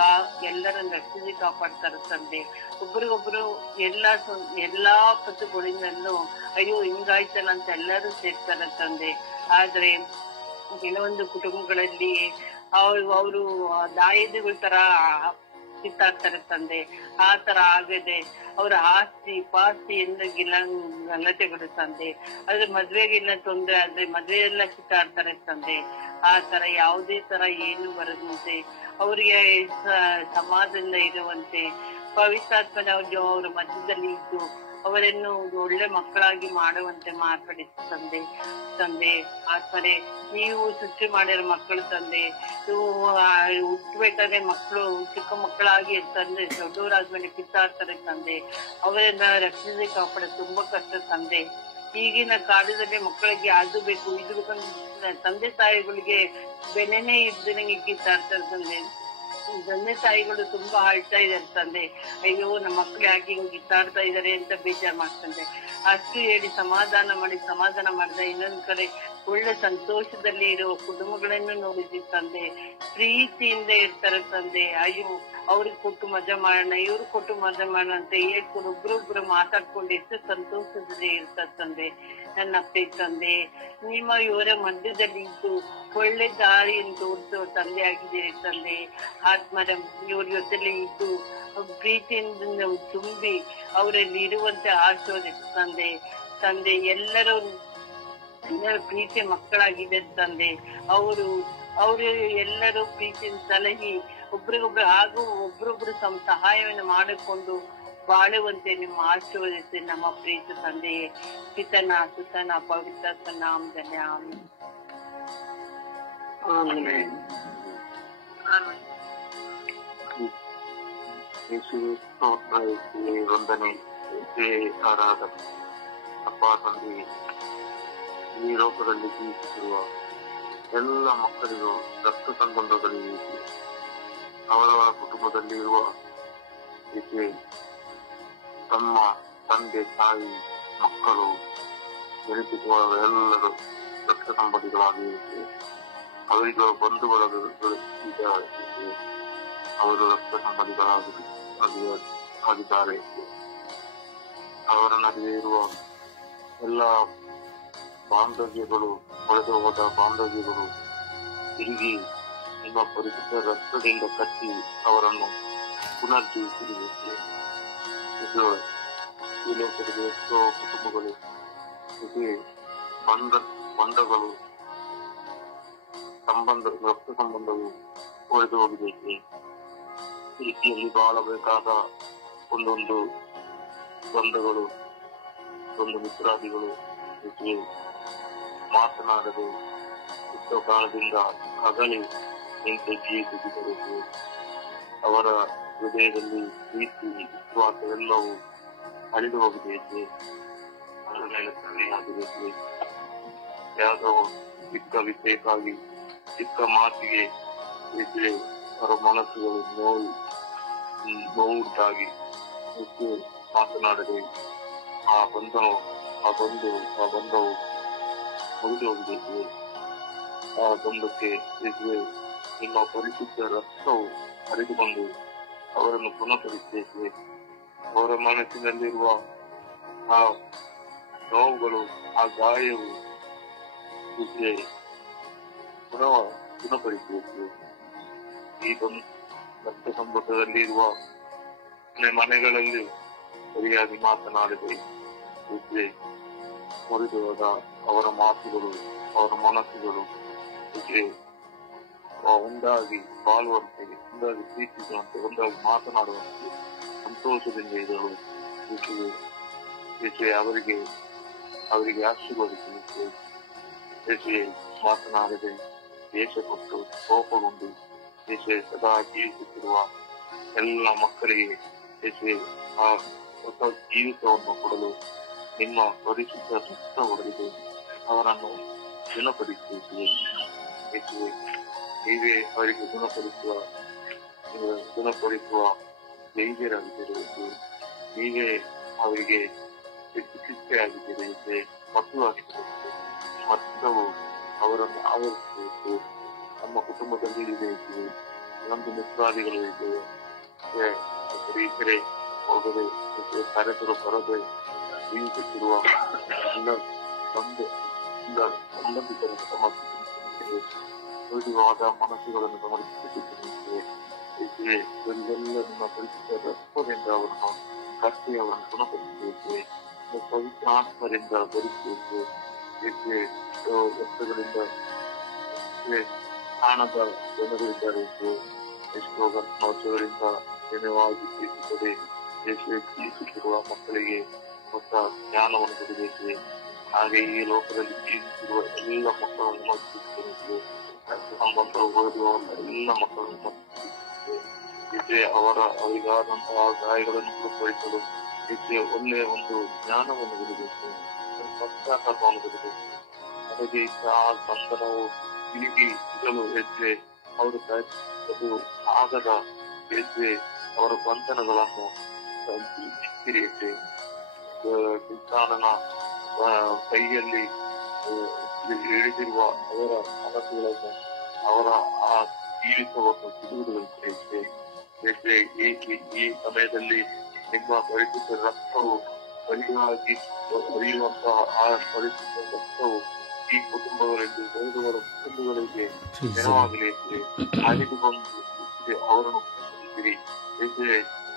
ಎಲ್ಲರನ್ನ ರಕ್ಷಿಸಿ ಕಾಪಾಡ್ತಾರೆ ತಂದೆ. ಒಬ್ರಿಗೊಬ್ರು ಎಲ್ಲಾ ಪತ್ತುಗಳಿಂದಲೂ ಅಯ್ಯೋ ಹಿಂಗಾಯ್ತಲ್ಲ ಅಂತ ಎಲ್ಲರೂ ಸೇರ್ತಾರೆ ತಂದೆ. ಆದ್ರೆ ಕೆಲವೊಂದು ಕುಟುಂಬಗಳಲ್ಲಿ ಅವರು ದಾಯದಿಗಳ ತರ ಕಿತ್ತಾಡ್ತಾರೆ ತಂದೆ. ಆ ತರ ಆಗದೆ ಅವರ ಆಸ್ತಿ ಪಾಸ್ತಿ ಎಂದು ಗಲಾಟೆಗಳು ತಂದೆ. ಆದ್ರೆ ಮದ್ವೆಗಿಲ್ಲ ತೊಂದ್ರೆ ಆದ್ರೆ ಮದ್ವೆ ಎಲ್ಲ ಕಿತ್ತಾಡ್ತಾರೆ ತಂದೆ. ಆ ತರ ಯಾವುದೇ ತರ ಏನು ಬರದಂತೆ ಅವ್ರಿಗೆ ಸಮಾಜದಿಂದ ಇರುವಂತೆ ಪವಿತ್ರಾತ್ಮನ ಅವ್ರ ಮಧ್ಯದಲ್ಲಿ ಇದ್ದು ಅವರನ್ನು ಒಳ್ಳೆ ಮಕ್ಕಳಾಗಿ ಮಾಡುವಂತೆ ಮಾರ್ಪಡಿಸಿ ತಂದೆ. ಆತ್ಮರೆ ನೀವು ಸೃಷ್ಟಿ ಮಾಡಿರೋ ಮಕ್ಕಳು ತಂದೆ. ಹುಟ್ಟಬೇಕಾದ್ರೆ ಮಕ್ಕಳು ಚಿಕ್ಕ ಮಕ್ಕಳಾಗಿ ತಂದೆ ದೊಡ್ಡವರಾದ್ಮೇಲೆ ಕಿತ್ತಾಡ್ತಾರೆ ತಂದೆ. ಅವರನ್ನ ರಕ್ಷಣೆ ಕಾಪಾಡ ತುಂಬಾ ಕಷ್ಟ ತಂದೆ. ಈಗಿನ ಕಾಲದಲ್ಲಿ ಮಕ್ಕಳಿಗೆ ಅದು ಬೇಕು ಇದು ಬೇಕಂತ ತಂದೆ ತಾಯಿಗಳಿಗೆ ಬೆಲೆನೇ ಇದ್ದಂಗೆ ಕಿತ್ತಾಡ್ತಾರೆ ತಂದೆ. ತಂದೆ ತಾಯಿಗಳು ತುಂಬಾ ಆಳ್ತಾ ಇದಾರೆ ತಂದೆ. ಅಯ್ಯೋ ನಮ್ಮ ಮಕ್ಳು ಯಾಕೆ ಹಿಂಗ್ ಕಿತ್ತಾಡ್ತಾ ಇದಾರೆ ಅಂತ ಬೇಜಾರ್ ಮಾಡ್ತಂದೆ. ಅಷ್ಟು ಹೇಳಿ ಸಮಾಧಾನ ಮಾಡಿದ ಇನ್ನೊಂದ್ ಕಡೆ ಒಳ್ಳೆ ಸಂತೋಷದಲ್ಲಿ ಇರುವ ಕುಟುಂಬಗಳನ್ನು ನೋಡಿದ್ವಿ ತಂದೆ. ಪ್ರೀತಿಯಿಂದ ಇರ್ತಾರೆ ತಂದೆ. ಅಯ್ಯೋ ಅವ್ರಿಗೆ ಕೊಟ್ಟು ಮಜಾ ಮಾಡೋಣ, ಇವ್ರು ಕೊಟ್ಟು ಮಜಾ ಮಾಡೋಣ ಅಂತ ಹೇಳ್ಕೊಂಡು ಒಬ್ರೊಬ್ರು ಮಾತಾಡ್ಕೊಂಡು ಎಷ್ಟು ಸಂತೋಷದಲ್ಲಿ ಇರ್ತಾರೆ ತಂದೆ. ನನ್ನ ಪ್ರೀತಿ ತಂದೆ. ನಿಮ್ಮ ಇವರ ಮಧ್ಯದಲ್ಲಿ ಇದ್ದು ಒಳ್ಳೆ ದಾರಿಯನ್ನು ತೋರಿಸುವ ತಂದೆ ಆಗಿದ್ದೀರಿ ತಂದೆ. ಆತ್ಮರ ಇವ್ರ ಜೊತೆಲಿ ಇದ್ದು ಪ್ರೀತಿಯಿಂದ ತುಂಬಿ ಅವರಲ್ಲಿ ಇರುವಂತೆ ಆಶೀರ್ವದಿಸಿ ತಂದೆ. ತಂದೆ ಎಲ್ಲರೂ ಪ್ರೀತಿ ಮಕ್ಕಳಾಗಿದ್ದಾರೆ ತಂದೆ. ಅವರು ಎಲ್ಲರೂ ಪ್ರೀತಿಯಿಂದ ಸಲಹಿ ಒಬ್ರಿಗೊಬ್ರು ಹಾಗೂ ಒಬ್ರೊಬ್ರು ಸಹಾಯವನ್ನು ಮಾಡಿಕೊಂಡು ಬಾಳುವಂತೆ ನಿಮ್ಮ ಆಶೀರ್ವದಿಸಿ ನಮ್ಮ ಪ್ರೀತಿ ತಂದೆಯೇ. ಪಿತನ ಸುತನ ಪವಿತ್ರ ನಾಮದಲ್ಲಿ ಆಮೆನ್. ವಂದನೆ ಆರಾಧನೆ. ಅಪ್ಪ ತಂದೆ, ಈ ಲೋಕದಲ್ಲಿ ಜೀವಿಸುತ್ತಿರುವ ಎಲ್ಲ ಮಕ್ಕಳಿಗೂ ರಕ್ತ ಸಂಬಂಧಗಳಿವೆ. ಅವರವರ ಕುಟುಂಬದಲ್ಲಿ ಇರುವ ಇದಕ್ಕೆ ತಮ್ಮ ತಂದೆ ತಾಯಿ ಮಕ್ಕಳು ನೆನಪಿಸುವ ಎಲ್ಲರೂ ರಕ್ತ ಸಂಬಂಧಿಗಳಾಗಿರುತ್ತೆ. ಅವರಿಗೆ ಬಂಧುಗಳು ಅವರು ರಕ್ತ ಸಂಬಂಧಿಗಳಾಗಿದ್ದಾರೆ. ಅವರ ನಡುವೆ ಇರುವ ಎಲ್ಲ ಬಾಂಧವ್ಯಗಳು, ಹೊಳೆದು ಹೋದ ಬಾಂಧವ್ಯಗಳು ತಿರುಗಿ ನಿಮ್ಮ ಪರಿಶುದ್ಧ ರಕ್ತದಿಂದ ಕಟ್ಟಿ ಅವರನ್ನು ಪುನರ್ಜೀವಿಸಿರುವುದೇ. ಇದು ಈ ಲೋಕದಲ್ಲಿ ಎಷ್ಟೋ ಕುಟುಂಬಗಳು ಹೀಗೆ ಬಂಧಗಳು ರಕ್ತ ಸಂಬಂಧವು ಹೊಳೆದು ಹೋಗಬೇಕು. ರೀತಿಯಲ್ಲಿ ಬಾಳಬೇಕಾದ ಒಂದೊಂದು ಬಂಧಗಳು, ಒಂದು ಮಿತ್ರಾದಿಗಳು ಹೀಗೆ ಮಾತನಾಡದೆ ಎಷ್ಟೋ ಕಾಲದಿಂದ ಅಗಲಿ ನಿಂತು ಜೀವಿಸುತ್ತಿರಬೇಕು. ಅವರ ಹೃದಯದಲ್ಲಿ ಪ್ರೀತಿ ವಿಶ್ವಾಸವೆಲ್ಲವೂ ಅಳಿದು ಹೋಗಬೇಕು. ಅದರ ಮೇಲೆ ಕಡಿಮೆಯಾಗಬೇಕು. ಯಾವುದೋ ಚಿಕ್ಕ ವಿಷಯಕ್ಕಾಗಿ, ಚಿಕ್ಕ ಮಾತಿಗೆ ಇದ್ರೆ ಅವರ ಮನಸ್ಸುಗಳು ನೋವುಂಟಾಗಿ ಹೆಚ್ಚು ಮಾತನಾಡದೆ ಆ ಬಂಧವು ಮುಗಿದು ಹೋಗಬೇಕು. ಆ ಬಂಧಕ್ಕೆ ನಿಮ್ಮ ಪರಿಶುದ್ಧ ರಕ್ತವು ಹರಿದುಕೊಂಡು ಅವರನ್ನು ಗುಣಪಡಿಸಬೇಕು. ಅವರ ಮನಸ್ಸಿನಲ್ಲಿರುವ ಆ ನೋವುಗಳು, ಆ ಗಾಯವು ಗುಣಪಡಿಸಬೇಕು. ಈ ರಕ್ತ ಸಂಬಂಧದಲ್ಲಿ ಇರುವ ಮನೆಗಳಲ್ಲಿ ಸರಿಯಾಗಿ ಮಾತನಾಡದೆ ಮುರಿದು ಹೋದ ಅವರ ಮಾತುಗಳು, ಅವರ ಮನಸ್ಸುಗಳು ಒಂದಾಗಿ ಬಾಳುವಂತೆ, ಒಂದಾಗಿ ಪ್ರೀತಿಸುವಂತೆ, ಒಂದಾಗಿ ಮಾತನಾಡುವಂತೆ ಸಂತೋಷದಿಂದ ಇರಲು ಅವರಿಗೆ ಆಶೀರ್ವದಿಸಲಿಕ್ಕೆ ಮಾತನಾಡದೆ ದೇಶ ಕೊಟ್ಟು ಕೋಪಗೊಂಡು ಸದಾ ಜೀವಿಸುತ್ತಿರುವ ಎಲ್ಲ ಮಕ್ಕಳಿಗೆ ಆ ಹೊಸ ಜೀವಿತವನ್ನು ಕೊಡಲು ನಿಮ್ಮ ಪರಿಶುದ್ಧ ರಕ್ತ ಹೊಡೆದು ಅವರನ್ನು ಗುಣಪಡಿಸುತ್ತೀವಿ. ನೀವೇ ಅವರಿಗೆ ಗುಣಪಡಿಸುವ ವೈದ್ಯರಾಗಿದ್ದಿರುವುದು, ನೀವೇ ಅವರಿಗೆ ಚಿಕಿತ್ಸೆಯಾಗಿದ್ದಿರುವುದು, ಮಕ್ಕಳಾಗಿದ್ದಿರುವುದು. ಮತ್ತವು ಅವರನ್ನು ಆವರಿಸಬೇಕು. ನಮ್ಮ ಕುಟುಂಬದಲ್ಲಿ ಇರಬೇಕು. ಒಂದು ಮಿತ್ರಾದಿಗಳು ಇದ್ದೇವೆ, ಈ ಕಡೆ ಹೋಗದೆ ಕರೆತರು ಬರದೆ ಜೀವಿಸುತ್ತಿರುವ ಸಂಬಂಧಿಕರನ್ನು ಸಮರ್ಪಿಸುತ್ತೇವೆ. ವಿವಿಧವಾದ ಮನಸ್ಸುಗಳನ್ನು ಸಮರ್ಪಿಸುತ್ತೇವೆ. ಇವರಿಗೆಲ್ಲ ನಿಮ್ಮ ಪರಿಚಿತ ರಕ್ತದಿಂದ ಅವರನ್ನು ಕಟ್ಟಿ ಅವರನ್ನು ಗುಣಪಡಿಸಬೇಕು. ಪವಿತ್ರ ಆತ್ಮರಿಂದ ಭರಿಸಬೇಕು. ರಕ್ತಗಳಿಂದ ಕಾಣದ ಜನಗಳಿದ್ದಾರೆ. ಎಷ್ಟೋ ವರ್ಷಗಳಿಂದ ಜನವಾಗಿ ಜೀವಿಸುತ್ತದೆ. ಜೀವಿಸುತ್ತಿರುವ ಮಕ್ಕಳಿಗೆ ಹೊಸ ಜ್ಞಾನವನ್ನು ಕೊಡಬೇಕು. ಹಾಗೆ ಈ ಲೋಕದಲ್ಲಿ ಜೀವಿಸುತ್ತಿರುವ ಎಲ್ಲ ಮಕ್ಕಳನ್ನು ಮರ್ತಿಸಬೇಕು. ಸಂಬಂಧವು ಹೋಗುವ ಎಲ್ಲ ಮಕ್ಕಳನ್ನು ಮರ್ತಿಸಬೇಕು. ಅವರಿಗಾದಂತಹ ಗಾಯಗಳನ್ನು ಗುಣಪಡಿಸಲು ಒಳ್ಳೆಯ ಒಂದು ಜ್ಞಾನವನ್ನು ಕೊಡಬೇಕು, ಪಶ್ಚಾತ್ತಾಪವನ್ನು ಕೊಡಬೇಕು. ಹಾಗೆ ಆ ಬಂಧನವು ತಿರುಗಿ ಸಿಗಲು ಅವರು ಅದು ಆಗದ ಅವರ ಬಂಧನಗಳನ್ನು ಕಿರಿಯತೆ ಕಿಂತಾನನ ಕೈಯಲ್ಲಿ ಹಿಡಿದಿರುವ ಅವರ ಮನಸ್ಸುಗಳನ್ನು ಅವರ ಆ ಜೀವಿತವನ್ನು ಬಿಡುವುದಕ್ಕೆ ಈ ಸಮಯದಲ್ಲಿ ನಿಮ್ಮ ಪರಿಶುದ್ಧ ರಕ್ತವು ಬಲಿಯಾಗಿ ಹರಿಯುವಂತಹ ಆ ಪರಿಶುದ್ಧ ರಕ್ತವು ಈ ಕುಟುಂಬಗಳಲ್ಲಿ ಓದುವರ ಕುಟುಂಬಗಳಿಗೆ ನೆರವಾಗಲಿ ಆಯ್ದುಕೊಂಡು ಅವರನ್ನು ಗುಣಪಡಿಸಿರಿ, ಏಕೆ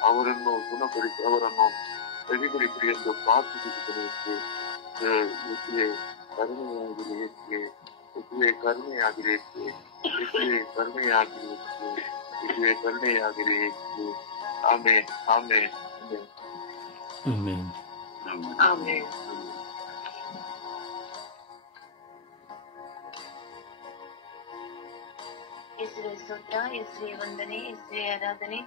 ಅವರನ್ನು ಗುಣಪಡಿಸಿ ಅವರನ್ನು ಸರಿಪಡಿಸಿರಿ ಎಂದು ಪ್ರಾರ್ಥಿಸುತ್ತದೆ. ಏಕೆ ಕರುಣೆಯಾಗಿರಿ, ಏಕೆ ಕರುಣೆಯಾಗಿರಿ, ಏಕೆ ಕರುಣೆಯಾಗಿರಿ, ಏಕೆ ಕರುಣೆಯಾಗಿರಿ. ಆಮೇಲೆ ಆಮೇಲೆ ಆಮೆನ್. ಆಮೆನ್. ಯೇಸುವೆ ಸ್ತೋತ್ರ, ಯೇಸುವೆ ವಂದನೆ, ಯೇಸುವೆ ಆರಾಧನೆ.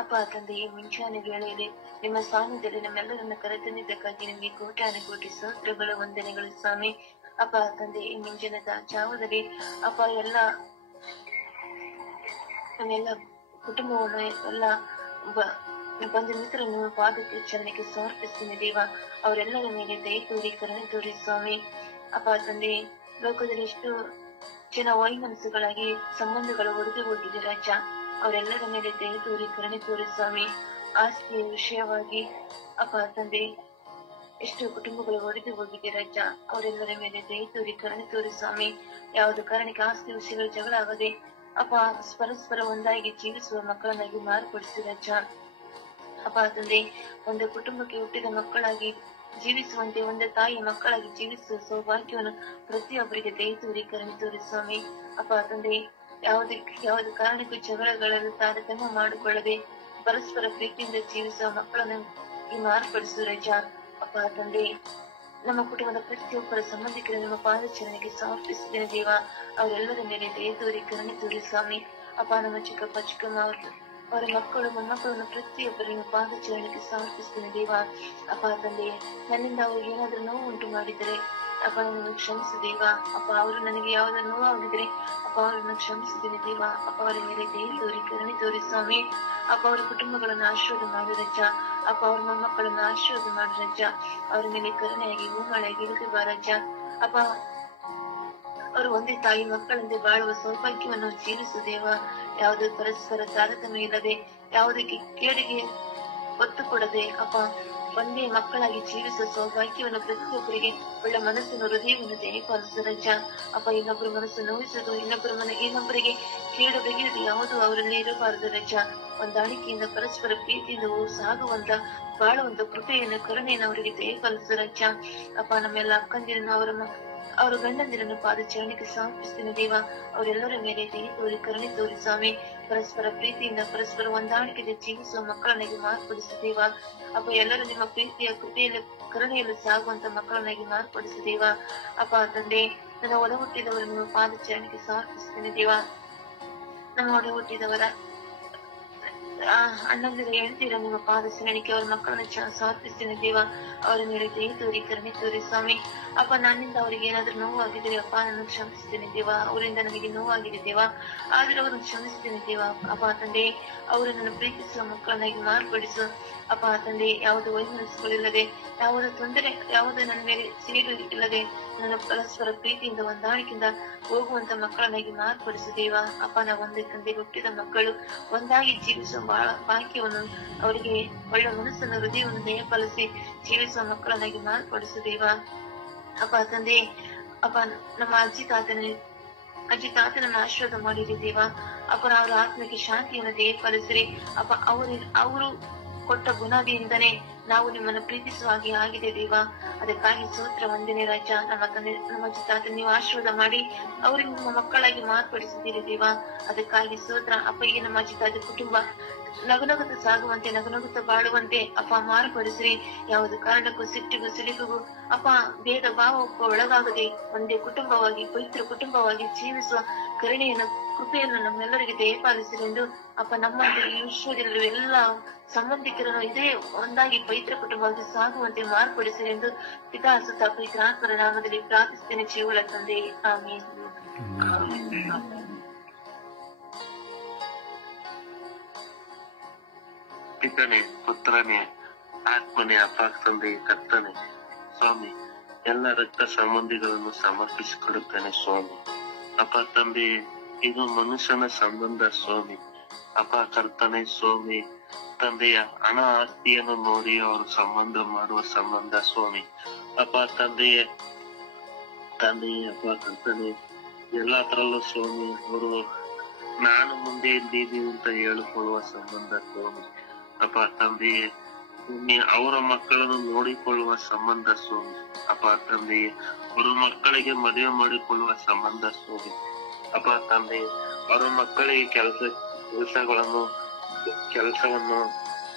ಅಪ್ಪ ತಂದೆಯೇ, ಮುಂಚಾನೆ ವೇಳೆಯಲ್ಲಿ ನಿಮ್ಮ ಸಾನ್ನಿಧ್ಯದಲ್ಲಿ ನಮ್ಮೆಲ್ಲರನ್ನ ಕರೆತಂದಿದ್ದಕ್ಕಾಗಿ ನಿಮಗೆ ಕೋಟಿ ಸ್ತೋತ್ರಗಳು, ವಂದನೆಗಳು ಸ್ವಾಮಿ. ಅಪ್ಪ ತಂದೆ, ಈ ಮುಂಜಾನದ ಜಾವದಲ್ಲಿ ಅಪ್ಪ ನಮ್ಮೆಲ್ಲ ಕುಟುಂಬವನ್ನು ಎಲ್ಲ ಬಂಧು ಮಿತ್ರರನ್ನು ಪಾದಕ್ಕೆ ಚರಣಕ್ಕೆ ಸಮರ್ಪಿಸ್ತೀನಿ ದೇವ. ಅವರೆಲ್ಲರ ಮೇಲೆ ದಯ ತೋರಿ ಕರುಣೆ ತೋರಿ ಸ್ವಾಮಿ. ಅಪ್ಪ ತಂದೆ, ಲೋಕದಲ್ಲಿ ಎಷ್ಟು ಜನ ವೈಮನಸ್ಸುಗಳಾಗಿ ಸಂಬಂಧಗಳು ಒಡೆದು ಹೋಗಿದೆ ರಾಜ. ಅವರೆಲ್ಲರ ಮೇಲೆ ದಯ ತೋರಿ ಕರುಣೆ ತೋರಿ ಸ್ವಾಮಿ. ಆಸ್ತಿಯ ವಿಷಯವಾಗಿ ಅಪ್ಪ ತಂದೆ ಎಷ್ಟು ಕುಟುಂಬಗಳು ಒಡೆದು ಹೋಗಿದೆ ರಾಜ. ಅವರೆಲ್ಲರ ಮೇಲೆ ದಯ ತೋರಿ ಕರುಣೆ ತೋರಿ ಸ್ವಾಮಿ. ಯಾವುದು ಕಾರಣಕ್ಕೆ ಆಸ್ತಿ ವಿಷಯಗಳು ಜಗಳ ಆಗದೆ ಅಪ್ಪ ಪರಸ್ಪರ ಒಂದಾಗಿ ಜೀವಿಸುವ ಮಕ್ಕಳನ್ನಾಗಿ ಮಾರ್ಪಡಿಸಿ ರಾಜ. ಅಪ್ಪ ತಂದೆ, ಒಂದು ಕುಟುಂಬಕ್ಕೆ ಹುಟ್ಟಿದ ಮಕ್ಕಳಾಗಿ ಜೀವಿಸುವಂತೆ, ಒಂದು ತಾಯಿಯ ಮಕ್ಕಳಾಗಿ ಜೀವಿಸುವ ಸೌಭಾಗ್ಯವನ್ನು ಪ್ರತಿಯೊಬ್ಬರಿಗೆ ದಯ ತೋರಿ ಕರುಣೆ ತೋರಿ ಸ್ವಾಮಿ. ಅಪ್ಪ ತಂದೆ, ಯಾವುದು ಕಾರಣಕ್ಕೂ ಜಗಳಗಳಲ್ಲಿ ತಾರತಮ್ಯ ಮಾಡಿಕೊಳ್ಳದೆ ಪರಸ್ಪರ ಪ್ರೀತಿಯಿಂದ ಜೀವಿಸುವ ಮಕ್ಕಳನ್ನು ಮಾರ್ಪಡಿಸು ರಜ. ಅಪ್ಪ ತಂದೆ, ನಮ್ಮ ಕುಟುಂಬದ ಪ್ರತಿಯೊಬ್ಬರ ಸಂಬಂಧಿಕರು ನಿಮ್ಮ ಪಾದಚರಣೆಗೆ ಸಮರ್ಪಿಸಿದ್ದೇನೆ ದೇವ. ಅವರೆಲ್ಲರ ಮೇಲೆ ದಯ ತೋರಿ ಕರುಣೆ ತೋರಿ ಸ್ವಾಮಿ. ಅಪ್ಪ, ನಮ್ಮ ಚಿಕ್ಕಪ್ಪ ಚಿಕ್ಕಮ್ಮ ಅವರ ಮಕ್ಕಳು ಮೊಮ್ಮಕ್ಕಳನ್ನು ಪ್ರತಿಯೊಬ್ಬರು ನಿಮ್ಮ ಪಾದಚರಣೆಗೆ ಸಮರ್ಪಿಸ್ತೇನೆ ದೇವ. ಅಪ್ಪ ತಂದೆ, ನನ್ನಿಂದ ಅವ್ರಿಗೆ ಏನಾದ್ರೂ ನೋವು ಉಂಟು ಮಾಡಿದರೆ ಅಪ್ಪ ನನ್ನನ್ನು ಕ್ಷಮಿಸು ದೇವ. ಅಪ್ಪ, ಅವರು ನನಗೆ ಯಾವ್ದಾದ್ರು ನೋವಾಗಿದ್ರೆ ಅಪ್ಪ ಅವರನ್ನು ಕ್ಷಮಿಸಿದ್ದೇನೆ ದೇವ. ಅಪ್ಪ, ಅವರ ಮೇಲೆ ದಯ ತೋರಿ ಕರುಣೆ ತೋರಿ ಸ್ವಾಮಿ. ಅಪ್ಪ, ಅವರ ಕುಟುಂಬಗಳನ್ನು ಆಶೀರ್ವಾದ ಮಾಡಿ ರಜ್ಜ. ಅಪ್ಪ, ಅವ್ರ ಮೊಮ್ಮಕ್ಕಳನ್ನು ಆಶೀರ್ವಾದ ಮಾಡಿ ರಜ್ಜ. ಅವರ ಮೇಲೆ ಕರುಣೆಯಾಗಿ ಹೂಮಳೆಯಾಗಿ ಇಳಿದು ಬಾ ರಜ್ಜ. ಅಪ್ಪ, ಅವರು ಒಂದೇ ತಾಯಿ ಮಕ್ಕಳಂತೆ ಬಾಳುವ ಸೌಭಾಗ್ಯವನ್ನು ಜೀವಿಸು ದೇವ. ಯಾವುದೇ ಪರಸ್ಪರ ತಾರತಮ್ಯ ಇಲ್ಲದೆ, ಯಾವುದಕ್ಕೆ ಕೇಡಿಗೆ ಒತ್ತು ಕೊಡದೆ ಅಪ್ಪ ಒಂದೇ ಮಕ್ಕಳಾಗಿ ಜೀವಿಸುವ ಸೌಭಾಗ್ಯವನ್ನು ಪ್ರತಿಯೊಬ್ಬರಿಗೆ ಒಳ್ಳೆ ಮನಸ್ಸನ್ನು ಹೃದಯವನ್ನು ದಯಪಾಲಿಸು ರಜ್ಜ. ಅಪ್ಪ, ಇನ್ನೊಬ್ಬರ ಮನಸ್ಸು ನೋಯಿಸುವುದು, ಇನ್ನೊಬ್ಬರಿಗೆ ಕೇಡು ಬಗೆಯುವುದು ಯಾವುದು ಅವರಲ್ಲಿ ಇರಬಾರದು ರಜ್ಜ. ಹೊಂದಾಣಿಕೆಯಿಂದ ಪರಸ್ಪರ ಪ್ರೀತಿಯಿಂದ ಸಾಗುವಂತ ಬಾಳುವಂತ ಕೃಪೆಯನ್ನು ಕರುಣೆಯನ್ನು ಅವರಿಗೆ ದಯಪಾಲಿಸು ರಜ್ಜ. ಅಪ್ಪ, ನಮ್ಮೆಲ್ಲ ಅಕ್ಕಂದಿರನ್ನು ಅವರ ಗಂಡಂದಿರನ್ನು ಪಾದಚರಣೆಗೆ ಸಮರ್ಪಿಸ್ತೀನಿ ದೇವ. ಅವರೆಲ್ಲರ ಮೇಲೆ ದಯ ತೋರಿ ಕರುಣೆ ತೋರಿ ಸ್ವಾಮಿ. ಪರಸ್ಪರ ಪ್ರೀತಿಯಿಂದ ಪರಸ್ಪರ ಹೊಂದಾಣಿಕೆಯಿಂದ ಜೀವಿಸುವ ಮಕ್ಕಳನ್ನಾಗಿ ಮಾರ್ಪಡಿಸು ದೇವ. ಅಪ್ಪ, ಎಲ್ಲರೂ ನಿಮ್ಮ ಪ್ರೀತಿಯ ಕೃಪೆಯಲ್ಲಿ ಕರುಣೆಯಲ್ಲಿ ಸಾಗುವಂತ ಮಕ್ಕಳನ್ನಾಗಿ ಮಾರ್ಪಡಿಸು ದೇವ. ಅಪ್ಪ ತಂದೆ, ನನ್ನ ಒಡ ಹುಟ್ಟಿದವರ ನಿಮ್ಮ ಪಾದಚರಣೆಗೆ ಸಮರ್ಪಿಸ್ತೀನಿ ದೇವ. ನಮ್ಮ ಒಡ ಹುಟ್ಟಿದವರ ಅಣ್ಣಂದಿರ ಹೆಂಡತಿರ ನಿಮ್ಮ ಪಾದಚರಣೆಗೆ ಅವರ ಮಕ್ಕಳನ್ನ ಸಮರ್ಪಿಸ್ತೀನಿ ದೇವ. ಅವರ ಮೇಲೆ ದಯ ತೋರಿ ಕರುಣೆ ತೋರಿ ಸ್ವಾಮಿ. ಅಪ್ಪ, ನನ್ನಿಂದ ಅವರಿಗೆ ಏನಾದ್ರೂ ನೋವಾಗಿದ್ರೆ ಅಪ್ಪ ನಾನು ಕ್ಷಮಿಸ್ತೇನೆ ದೇವ. ಅವರಿಂದ ನನಗೆ ನೋವಾಗಿದೆ ದೇವ, ಆದ್ರೆ ಅವರನ್ನು ಕ್ಷಮಿಸ್ತೇನೆ ದೇವ. ಅಪ್ಪ ತಂದೆ, ಅವರು ನನ್ನ ಪ್ರೀತಿಸುವ ಮಕ್ಕಳನ್ನಾಗಿ ಮಾರ್ಪಡಿಸು. ಅಪ್ಪ ತಂದೆ, ಯಾವುದು ವೈಮನಸ್ಸುಗಳಿಲ್ಲದೆ, ಯಾವುದೇ ತೊಂದರೆ, ಯಾವುದೇ ನನ್ನ ಮೇಲೆ ಸೇಡು ಇಲ್ಲದೆ ನನ್ನ ಪರಸ್ಪರ ಪ್ರೀತಿಯಿಂದ ಹೊಂದಾಣಿಕೆಯಿಂದ ಹೋಗುವಂತ ಮಕ್ಕಳನ್ನಾಗಿ ಮಾರ್ಪಡಿಸು ದೇವ. ಅಪ್ಪ, ನಾವು ಒಂದೇ ತಂದೆ ಹುಟ್ಟಿದ ಮಕ್ಕಳು ಒಂದಾಗಿ ಜೀವಿಸುವ ಭಾಗ್ಯವನ್ನು, ಅವರಿಗೆ ಒಳ್ಳೆ ಮನಸ್ಸನ್ನು ಹೃದಯವನ್ನು ದಯಪಾಲಿಸಿ ಜೀವಿಸುವ ಮಕ್ಕಳನ್ನಾಗಿ ಮಾರ್ಪಡಿಸು ದೇವ. ಅಪ್ಪ ತಂದೆ, ಅಪ್ಪ ನಮ್ಮ ಅಜ್ಜಿ ತಾತನನ್ನು ಆಶೀರ್ವಾದ ಮಾಡಿರಿ ದೇವ. ಅಪ್ಪ, ಅವರ ಆತ್ಮಕ್ಕೆ ಶಾಂತಿಯನ್ನು ದಯಪಾಲಿಸಿರಿ. ಅಪ್ಪ, ಅವರು ಕೊಟ್ಟ ಬುನಾದಿಯಿಂದನೇ ನಾವು ನಿಮ್ಮನ್ನು ಪ್ರೀತಿಸುವ ಹಾಗೆ ಆಗಿದೆ ದೇವ. ಅದಕ್ಕಾಗಿ ಸ್ತೋತ್ರ, ವಂದನೆ ರಾಜ. ನಮ್ಮ ಅಜ್ಜಿ ತಾತ ನೀವು ಆಶೀರ್ವಾದ ಮಾಡಿ ಅವರಿಗೆ ನಿಮ್ಮ ಮಕ್ಕಳಾಗಿ ಮಾರ್ಪಡಿಸಿದ್ದೀರಿ ದೇವ. ಅದಕ್ಕಾಗಿ ಸ್ತೋತ್ರ. ಅಪ್ಪ, ಈಗ ನಮ್ಮ ಅಜ್ಜಿ ತಾತ ಕುಟುಂಬ ನಗುನಗುತ್ತ ಸಾಗುವಂತೆ, ನಗುನಗುತ್ತ ಬಾಳುವಂತೆ ಅಪ್ಪ ಮಾರ್ಪಡಿಸ್ರಿ. ಯಾವುದು ಕಾರಣಕ್ಕೂ ಸಿಟ್ಟಿಗೂ ಸಿಡಿಗೂ ಅಪ್ಪ ಭೇದ ಭಾವಕ್ಕೂ ಒಳಗಾಗದೆ ಒಂದೇ ಕುಟುಂಬವಾಗಿ, ಪವಿತ್ರ ಕುಟುಂಬವಾಗಿ ಜೀವಿಸುವ ಕರುಣೆಯನ್ನು ಕೃಪೆಯನ್ನು ನಮ್ಮೆಲ್ಲರಿಗೆ ದಯಪಾಲಿಸಿರಿ ಎಂದು ಅಪ್ಪ, ನಮ್ಮಂತೆ ಈ ವಿಶ್ವದಲ್ಲಿರುವ ಎಲ್ಲ ಸಂಬಂಧಿಕರನ್ನು ಇದೇ ಒಂದಾಗಿ ಪವಿತ್ರ ಕುಟುಂಬವಾಗಿ ಸಾಗುವಂತೆ ಮಾರ್ಪಡಿಸಿರಿ ಎಂದು ಪಿತಾ ಸುತ ಪವಿತ್ರ ಆತ್ಮರ ನಾಮದಲ್ಲಿ ಪ್ರಾರ್ಥಿಸ್ತೇನೆ ಜೀವಳ ತಂದೆ. ಆಮೇಲೆ ಪಿತನೆ, ಪುತ್ರನೇ, ಆತ್ಮನೇ, ಅಪ್ಪ ತಂದೆ, ಕರ್ತನೆ ಸ್ವಾಮಿ, ಎಲ್ಲ ರಕ್ತ ಸಂಬಂಧಿಗಳನ್ನು ಸಮರ್ಪಿಸಿಕೊಡುತ್ತೇನೆ ಸ್ವಾಮಿ. ಅಪ್ಪ ತಂದೆ, ಇದು ಮನುಷ್ಯನ ಸಂಬಂಧ ಸ್ವಾಮಿ. ಅಪ್ಪ ಕರ್ತನೆ ಸ್ವಾಮಿ, ತಂದೆಯ ಹಣ ಆಸ್ತಿಯನ್ನು ನೋಡಿ ಅವರು ಸಂಬಂಧ ಮಾಡುವ ಸಂಬಂಧ ಸ್ವಾಮಿ. ಅಪ್ಪ ತಂದೆಯೇ ಅಪ್ಪ ಕರ್ತನೆ, ಎಲ್ಲಾ ತರಲ್ಲೂ ಸ್ವಾಮಿ ಅವರು ನಾನು ಮುಂದೆ ಇದ್ದೀನಿ ಅಂತ ಹೇಳಿಕೊಳ್ಳುವ ಸಂಬಂಧ ಸ್ವಾಮಿ. ಅಪ್ಪ ತಂದೆಯೇ ಅವರ ಮಕ್ಕಳನ್ನು ನೋಡಿಕೊಳ್ಳುವ ಸಂಬಂಧ ಸ್ವಾಮಿ. ಅಪ್ಪ ತಂದೆಯೇ ಅವರ ಮಕ್ಕಳಿಗೆ ಮದುವೆ ಮಾಡಿಕೊಳ್ಳುವ ಸಂಬಂಧ ಸ್ವಾಮಿ. ಅಪ್ಪ ತಂದೆಯೇ ಅವರ ಮಕ್ಕಳಿಗೆ ಕೆಲಸವನ್ನು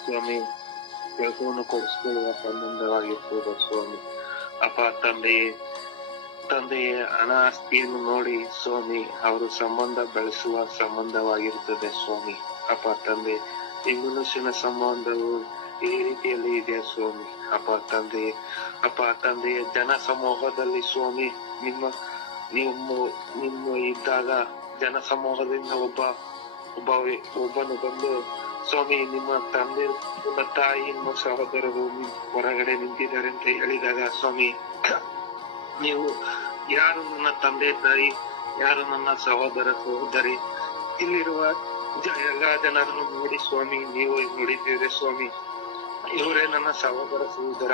ಸ್ವಾಮಿ ಕೆಲಸವನ್ನು ಕೊಡಿಸಿಕೊಳ್ಳುವ ಸಂಬಂಧವಾಗಿರ್ತದೆ ಸ್ವಾಮಿ. ಅಪ್ಪ ತಂದೆಯೇ ಹಣ ಆಸ್ತಿಯನ್ನು ನೋಡಿ ಸ್ವಾಮಿ ಅವರು ಸಂಬಂಧ ಬೆಳೆಸುವ ಸಂಬಂಧವಾಗಿರ್ತದೆ ಸ್ವಾಮಿ. ಅಪ್ಪ ತಂದೆ ಈ ಮನುಷ್ಯನ ಸಂಬಂಧವು ಈ ರೀತಿಯಲ್ಲಿ ಇದೆ ಸ್ವಾಮಿ. ಅಪ್ಪ ತಂದೆಯ ಜನ ಸಮೂಹದಲ್ಲಿ ಸ್ವಾಮಿ ನಿಮ್ಮ ಇದ್ದಾಗ ಜನ ಸಮೂಹದಿಂದ ಒಬ್ಬನು ಬಂದು ಸ್ವಾಮಿ ನಿಮ್ಮ ತಂದೆ ನಿಮ್ಮ ತಾಯಿ ನಿಮ್ಮ ಸಹೋದರರು ಹೊರಗಡೆ ನಿಂತಿದ್ದಾರೆ ಅಂತ ಹೇಳಿದಾಗ ಸ್ವಾಮಿ ನೀವು ಯಾರು ನನ್ನ ತಂದೆ ತಾಯಿ, ಯಾರು ನನ್ನ ಸಹೋದರ ಸಹೋದರಿ, ಇಲ್ಲಿರುವ ಎಲ್ಲಾ ಜನರನ್ನು ನೋಡಿ ಸ್ವಾಮಿ ನೀವು ನೋಡಿದ್ದೀರಿ ಸ್ವಾಮಿ. ಇವರೇ ನನ್ನ ಸಹೋದರ ಸಹೋದರ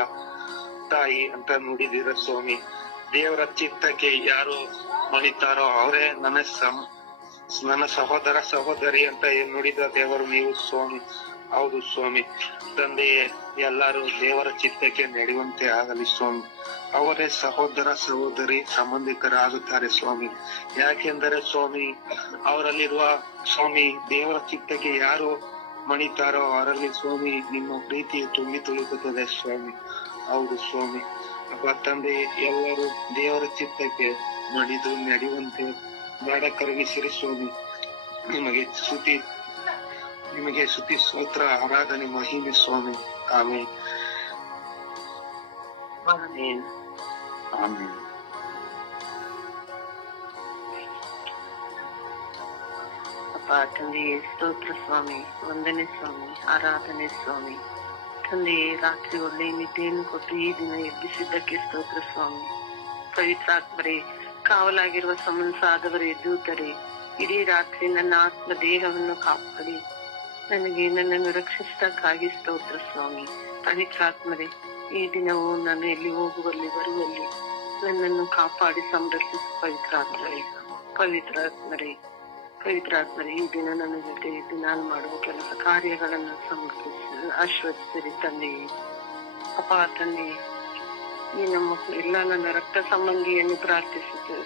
ತಾಯಿ ಅಂತ ನೋಡಿದ್ದೀರ ಸ್ವಾಮಿ. ದೇವರ ಚಿತ್ತಕ್ಕೆ ಯಾರು ಮಣಿತಾರೋ ಅವರೇ ನನ್ನ ಸಹೋದರ ಸಹೋದರಿ ಅಂತ ನೋಡಿದ ದೇವರು ನೀವು ಸ್ವಾಮಿ. ಹೌದು ಸ್ವಾಮಿ. ತಂದೆಯೇ ಎಲ್ಲರೂ ದೇವರ ಚಿತ್ತಕ್ಕೆ ನಡೆಯುವಂತೆ ಆಗಲಿ ಸ್ವಾಮಿ. ಅವರೇ ಸಹೋದರ ಸಹೋದರಿ ಸಂಬಂಧಿಕರಾಗುತ್ತಾರೆ ಸ್ವಾಮಿ. ಯಾಕೆಂದರೆ ಸ್ವಾಮಿ ಅವರಲ್ಲಿರುವ ಸ್ವಾಮಿ ದೇವರ ಚಿತ್ತಕ್ಕೆ ಯಾರು ಮಣಿತಾರೋ ಅವರಲ್ಲಿ ಸ್ವಾಮಿ ನಿಮ್ಮ ಪ್ರೀತಿ ತುಂಬಿ ತುಳುಕುತ್ತದೆ ಸ್ವಾಮಿ. ಹೌದು ಸ್ವಾಮಿ. ಅಪ್ಪ ತಂದೆ ಎಲ್ಲರೂ ದೇವರ ಚಿತ್ತಕ್ಕೆ ನಡೆಯುವಂತೆ ಮಾಡ ಕರುಣಿಸಿರಿ ಸ್ವಾಮಿ. ನಿಮಗೆ ಸ್ತುತಿ ಸ್ತೋತ್ರ ಆರಾಧನೆ ಮಹಿಮೆ ಸ್ವಾಮಿ. ಆಮೇಲೆ ಅಪ್ಪ ತಂದೆಯೇ ಸ್ತೋತ್ರ ಸ್ವಾಮಿ, ವಂದನೆ ಸ್ವಾಮಿ, ಆರಾಧನೆ ಸ್ವಾಮಿ. ತಂದೆಯೇ ರಾತ್ರಿ ಒಳ್ಳೆ ನಿದ್ದೆಯನ್ನು ಕೊಟ್ಟು ಈ ದಿನ ಎಬ್ಬಿಸಿದ್ದಕ್ಕೆ ಸ್ತೋತ್ರ ಸ್ವಾಮಿ. ಪವಿತ್ರಾತ್ಮರೇ ಕಾವಲಾಗಿರುವ ಸಮನ್ಸಾದವರು ಎದ್ದುತ್ತಾರೆ. ಇಡೀ ರಾತ್ರಿ ನನ್ನ ಆತ್ಮ ದೇಹವನ್ನು ಕಾಪಾಡಿ ನನ್ನನ್ನು ರಕ್ಷಿಸಕ್ಕಾಗಿ ಸ್ತೋತ್ರ ಸ್ವಾಮಿ. ಪವಿತ್ರಾತ್ಮರೇ ಈ ದಿನವೂ ನಾನು ಎಲ್ಲಿ ಹೋಗುವಲ್ಲಿ ಬರುವಲ್ಲಿ ನನ್ನನ್ನು ಕಾಪಾಡಿ ಸಂರಕ್ಷಿಸಿ ಪವಿತ್ರಾತ್ಮರೇ ಈ ದಿನ ನನ್ನ ಜೊತೆ ಇದ್ದು ನಾನು ಮಾಡುವ ಕೆಲಸ ಕಾರ್ಯಗಳನ್ನು ಆಶ್ವದಿಸಿರಿ ತಂದೆಯೇ. ಅಪ್ಪ ತಂದೆಯೇ ಈ ನಮ್ಮ ಎಲ್ಲ ನನ್ನ ರಕ್ತ ಸಂಬಂಧಿಯನ್ನು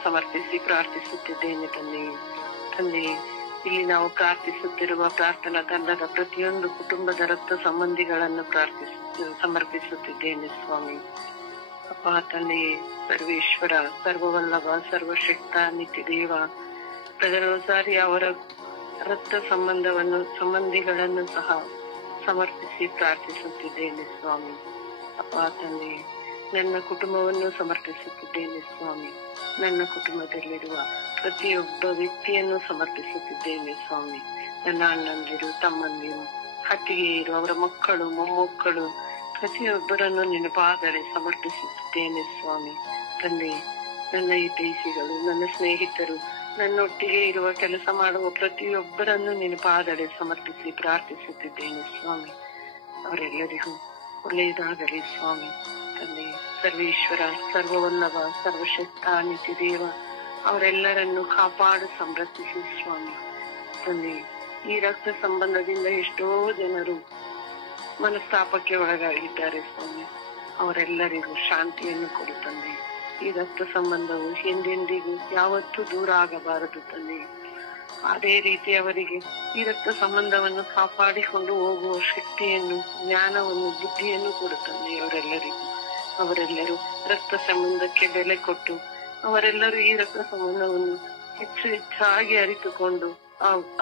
ಸಮರ್ಪಿಸಿ ಪ್ರಾರ್ಥಿಸುತ್ತಿದ್ದೇನೆ ತಂದೆಯೇ. ಇಲ್ಲಿ ನಾವು ಪ್ರಾರ್ಥಿಸುತ್ತಿರುವ ಪ್ರಾರ್ಥನಾ ತಂಡದ ಪ್ರತಿಯೊಂದು ಕುಟುಂಬದ ರಕ್ತ ಸಂಬಂಧಿಗಳನ್ನು ಸಮರ್ಪಿಸುತ್ತಿದ್ದೇನೆ ಸ್ವಾಮಿ. ಅಪ್ಪ ತಂದೆಯೇ ಸರ್ವೇಶ್ವರ, ಸರ್ವವಲ್ಲಭ, ಸರ್ವಶಕ್ತ, ನಿತ್ಯ ದೇವ, ಪ್ರಧಾನೋಸಾರಿ ಅವರ ರಕ್ತ ಸಂಬಂಧಿಗಳನ್ನು ಸಹ ಸಮರ್ಪಿಸಿ ಪ್ರಾರ್ಥಿಸುತ್ತಿದ್ದೇನೆ ಸ್ವಾಮಿ. ಅಪ್ಪ ತಂದೆಯೇ ನನ್ನ ಕುಟುಂಬವನ್ನು ಸಮರ್ಪಿಸುತ್ತಿದ್ದೇನೆ ಸ್ವಾಮಿ. ನನ್ನ ಕುಟುಂಬದಲ್ಲಿರುವ ಪ್ರತಿಯೊಬ್ಬ ವ್ಯಕ್ತಿಯನ್ನು ಸಮರ್ಪಿಸುತ್ತಿದ್ದೇನೆ ಸ್ವಾಮಿ. ನನ್ನ ಅಣ್ಣಂದಿರು, ತಮ್ಮಂದಿರು, ಅತ್ತಿಗೆಯರು, ಅವರ ಮಕ್ಕಳು, ಮೊಮ್ಮಕ್ಕಳು, ಪ್ರತಿಯೊಬ್ಬರನ್ನು ನಿನ್ನ ಪಾದದಲ್ಲಿ ಸಮರ್ಪಿಸುತ್ತಿದ್ದೇನೆ ಸ್ವಾಮಿ. ತಂದೆ ನನ್ನ ಹಿತೈಷಿಗಳು, ನನ್ನ ಸ್ನೇಹಿತರು, ನನ್ನೊಟ್ಟಿಗೆ ಇರುವ ಕೆಲಸ ಮಾಡುವ ಪ್ರತಿಯೊಬ್ಬರನ್ನು ನಿನ್ನ ಪಾದದಲ್ಲಿ ಸಮರ್ಪಿಸಿ ಪ್ರಾರ್ಥಿಸುತ್ತಿದ್ದೇನೆ ಸ್ವಾಮಿ. ಅವರೆಲ್ಲರಿಗೂ ಒಳ್ಳೆಯದಾಗಲಿ ಸ್ವಾಮಿ. ತಂದೆ ಸರ್ವೇಶ್ವರ, ಸರ್ವವಲ್ಲಭ, ಸರ್ವಶಕ್ತ, ನಿತ್ಯ ದೇವ, ಅವರೆಲ್ಲರನ್ನು ಕಾಪಾಡು ಸಂರಕ್ಷಿಸಿ ಸ್ವಾಮಿ. ತಂದೆ ಈ ರಕ್ತ ಸಂಬಂಧದಿಂದ ಎಷ್ಟೋ ಜನರು ಮನಸ್ತಾಪಕ್ಕೆ ಒಳಗಾಗಿದ್ದಾರೆ ಸ್ವಾಮಿ. ಅವರೆಲ್ಲರಿಗೂ ಶಾಂತಿಯನ್ನು ಕೊಡು ತಂದೆ. ಈ ರಕ್ತ ಸಂಬಂಧವು ಎಂದೆಂದಿಗೂ ಯಾವತ್ತೂ ದೂರ ಆಗಬಾರದು ತಂದೆ. ಅದೇ ರೀತಿ ಅವರಿಗೆ ಈ ರಕ್ತ ಸಂಬಂಧವನ್ನು ಕಾಪಾಡಿಕೊಂಡು ಹೋಗುವ ಶಕ್ತಿಯನ್ನು, ಜ್ಞಾನವನ್ನು, ಬುದ್ಧಿಯನ್ನು ಕೊಡುತ್ತದೆ. ಅವರೆಲ್ಲರೂ ರಕ್ತ ಸಂಬಂಧಕ್ಕೆ ಬೆಲೆ ಕೊಟ್ಟು ಅವರೆಲ್ಲರೂ ಈ ರಕ್ತ ಸಂಬಂಧವನ್ನು ಹೆಚ್ಚಾಗಿ ಅರಿತುಕೊಂಡು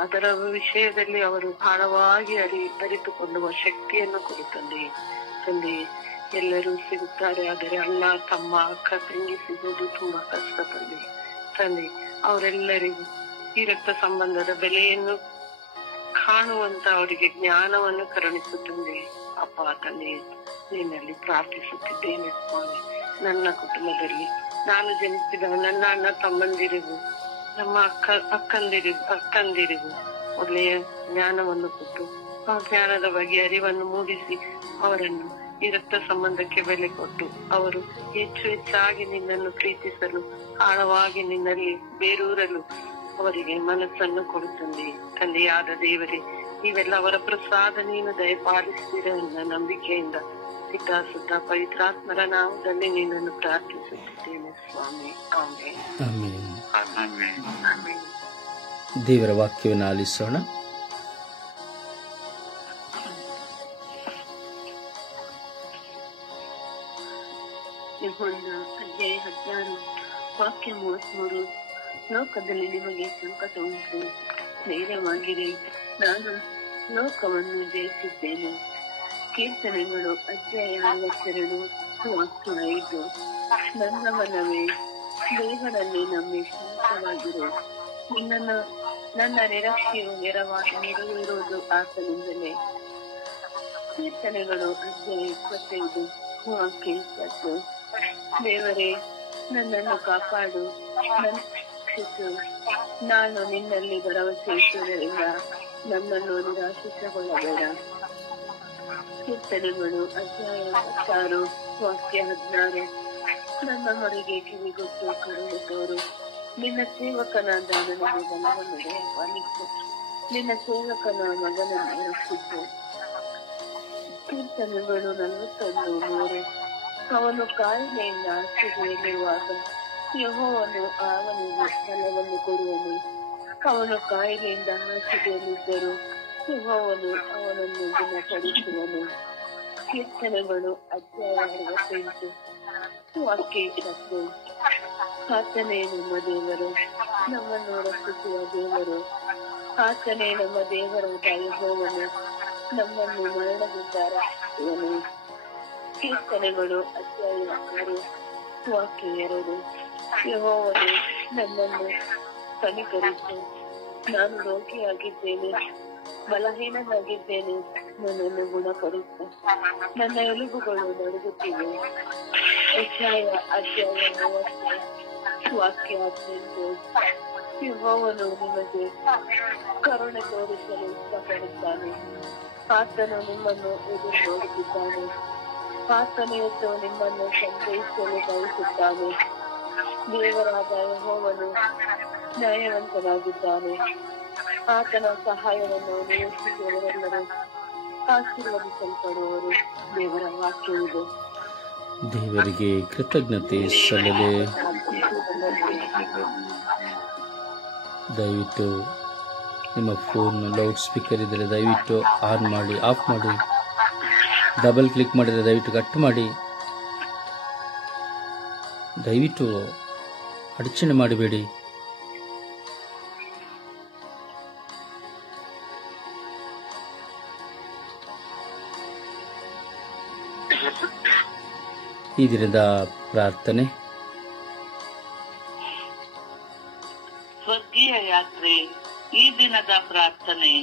ಅದರ ವಿಷಯದಲ್ಲಿ ಅವರು ಆಳವಾಗಿ ಅರಿತುಕೊಳ್ಳುವ ಶಕ್ತಿಯನ್ನು ಕೊಡುತ್ತದೆ ತಂದೆ. ಎಲ್ಲರೂ ಸಿಗುತ್ತಾರೆ, ಆದರೆ ಅಣ್ಣ, ತಮ್ಮ, ಅಕ್ಕ, ತಂಗಿ ಸಿಗುವುದು ತುಂಬಾ ಕಷ್ಟ ತಂದೆ. ಅವರೆಲ್ಲರಿಗೂ ಈ ರಕ್ತ ಸಂಬಂಧದ ಬೆಲೆಯನ್ನು ಕಾಣುವಂತ ಅವರಿಗೆ ಜ್ಞಾನವನ್ನು ಕರುಣಿಸುತ್ತದೆ. ಅಪ್ಪ ತಂದೆ ನಿನ್ನಲ್ಲಿ ಪ್ರಾರ್ಥಿಸುತ್ತಿದ್ದೇನೆ ಸ್ವಾಮಿ. ನನ್ನ ಕುಟುಂಬದಲ್ಲಿ ನಾನು ಜನಿಸಿದ ನನ್ನ ಅಣ್ಣ ತಮ್ಮಂದಿರಿಗೂ, ನಮ್ಮ ಅಕ್ಕಂದಿರಿಗೂ ಒಳ್ಳೆಯ ಜ್ಞಾನವನ್ನು ಕೊಟ್ಟು ಆ ಜ್ಞಾನದ ಬಗ್ಗೆ ಅರಿವನ್ನು ಮೂಡಿಸಿ ಅವರನ್ನು ಈ ರಕ್ತ ಸಂಬಂಧಕ್ಕೆ ಬೆಲೆ ಕೊಟ್ಟು ಅವರು ಹೆಚ್ಚು ಹೆಚ್ಚಾಗಿ ನಿನ್ನನ್ನು ಪ್ರೀತಿಸಲು ಆಳವಾಗಿ ನಿನ್ನಲ್ಲಿ ಬೇರೂರಲು ಅವರಿಗೆ ಮನಸ್ಸನ್ನು ಕೊಡುತ್ತಂದೆ. ತಂದೆಯಾದ ದೇವರೇ, ಇವೆಲ್ಲ ಅವರ ಪ್ರಸಾದ ನೀನು ದಯಪಾಲಿಸಿದ ನಂಬಿಕೆಯಿಂದ ಪಿತಾ ಸುತ್ತ ಪವಿತ್ರಾತ್ಮರ ನಾಮದಲ್ಲಿ ನಿನ್ನನ್ನು ಪ್ರಾರ್ಥಿಸುತ್ತಿದ್ದೇನೆ ಸ್ವಾಮಿ. ಆಮೆನ್. ಆಮೆನ್. ಆಮೆನ್. ದೇವರ ವಾಕ್ಯವನ್ನು ಆಲಿಸೋಣ. ಯೆಹೋವನ ಅಧ್ಯಾಯ 16 ವಾಕ್ಯ 33. ಲೋಕದಲ್ಲಿ ನಿಮಗೆ ಸಂಕಟ ಉಂಟು, ಧೈರ್ಯವಾಗಿರಿ, ನಾನು ಲೋಕವನ್ನು ಜಯಿಸಿದ್ದೇನೆ. ಕೀರ್ತನೆಗಳು ಅಧ್ಯಾಯ 52 ವಾಕ್ಯ 5. ನನ್ನ ಮನವೇ, ದೇವರಲ್ಲಿ ನಂಬಿ ಶಾಂತವಾಗಿರು, ನನ್ನ ನಿರೀಕ್ಷೆಯು ನೆರವೇರುವುದು ಆತನಿಂದಲೇ. ಕೀರ್ತನೆಗಳು ಅಧ್ಯಾಯ 25 ವಾಕ್ಯ 20. ದೇವರೇ, ನನ್ನನ್ನು ಕಾಪಾಡು, ನನ್ನ ರಕ್ಷಿಸು, ನಾನು ನಿನ್ನಲ್ಲಿ ಭರವಸೆ ಇಟ್ಟುದರಿಂದ ನನ್ನನ್ನು ನಿರಾಶಿಸಿಕೊಳ್ಳಬೇಡ. ಕೀರ್ತನೆಗಳು ಅಧ್ಯಾಯ 26 ವಾಕ್ಯ 16. ನನ್ನ ಹೊರಗೆ ಕಿವಿಗೊಟ್ಟು ಕರುಣೆ ತೋರು, ನಿನ್ನ ಸೇವಕನಾದ ನನಗೆ ಬಲವನ್ನು ದಯಪಾಲಿಸು, ನಿನ್ನ ಸೇವಕನ ಮಗನನ್ನು ರಕ್ಷಿಸು. ಕೀರ್ತನೆಗಳು 41:3. ಅವನು ಕಾಯಿಲೆಯಿಂದ ಹಾಸಿಗೆಯಲ್ಲಿರುವಾಗ ಯೆಹೋವನು ಅವನಿಗೆ ಬಲವನ್ನು ಕೊಡುವನು. ಅವನು ಕಾಯಿಲೆಯಿಂದ ಹಾಸಿಗೆಯಲ್ಲಿದ್ದರೂ ಯೆಹೋವನು ಅವನನ್ನು ಗುಣಪಡಿಸುವನು. ಕೀರ್ತನೆಗಳು ಅಧ್ಯಾಯ 68 ವಾಕ್ಯ 20. ಆತನೇ ನಮ್ಮ ದೇವರು, ನಮ್ಮನ್ನು ರಕ್ಷಿಸುವ ದೇವರು. ಆತನೇ ನಮ್ಮ ದೇವರಾದ ಯೆಹೋವನು, ನಮ್ಮನ್ನು ಮರಣದಿಂದ ರಕ್ಷಿಸುವನು. ಕೀರ್ತನೆಗಳು ಅಧ್ಯಾಯ 6 ವಾಕ್ಯ 2. ಯೆಹೋವನು ನನ್ನನ್ನು ಕನಿಕರಿಸು, ನಾನು ರೋಗಿಯಾಗಿದ್ದೇನೆ, ಬಲಹೀನನಾಗಿದ್ದೇನೆ, ನನ್ನನ್ನು ಗುಣಪಡಿಸು, ನನ್ನ ಎಲುಬುಗಳು ನಡುಗುತ್ತಿವೆ. ಯೆಶಾಯ ಅಧ್ಯಾಯ 30 ವಾಕ್ಯ 18. ಯೆಹೋವನು ನಿಮಗೆ ಕರುಣೆ ತೋರಿಸಲು ಇಷ್ಟಪಡುತ್ತಾನೆ, ಆತನು ನಿಮ್ಮನ್ನು ಎದುರು ನೋಡುತ್ತಿದ್ದಾನೆ, ಆತನು ಎದ್ದು ನಿಮ್ಮನ್ನು ಸಂತೈಸಲು ಬಯಸುತ್ತಾನೆ. ದೇವರಾದ ಯೆಹೋವನು ನ್ಯಾಯವಂತನಾಗಿದ್ದಾನೆ, ಆತನ ಸಹಾಯವನ್ನು ನಿರೀಕ್ಷಿಸುವವರೆಲ್ಲರೂ ಆಶೀರ್ವದಿಸಲ್ಪಡುವರು. ದೇವರ ವಾಕ್ಯವಿದೆ. ದೇವರಿಗೆ ಕೃತಜ್ಞತೆ ಸಲ್ಲದೆ. ದಯವಿಟ್ಟು ನಿಮ್ಮ ಫೋನ್ ಲೌಡ್ ಸ್ಪೀಕರ್ ಇದ್ದರೆ ದಯವಿಟ್ಟು ಆನ್ ಮಾಡಿ, ಆಫ್ ಮಾಡಿ. ಡಬಲ್ ಕ್ಲಿಕ್ ಮಾಡಿದರೆ ದಯವಿಟ್ಟು ಕಟ್ ಮಾಡಿ. ದಯವಿಟ್ಟು ಅಡಚಣೆ ಮಾಡಬೇಡಿ. ಈ ದಿನದ ಪ್ರಾರ್ಥನೆ. ಸ್ವರ್ಗೀಯ ಯಾತ್ರೆ. ಈ ದಿನದ ಪ್ರಾರ್ಥನೆ.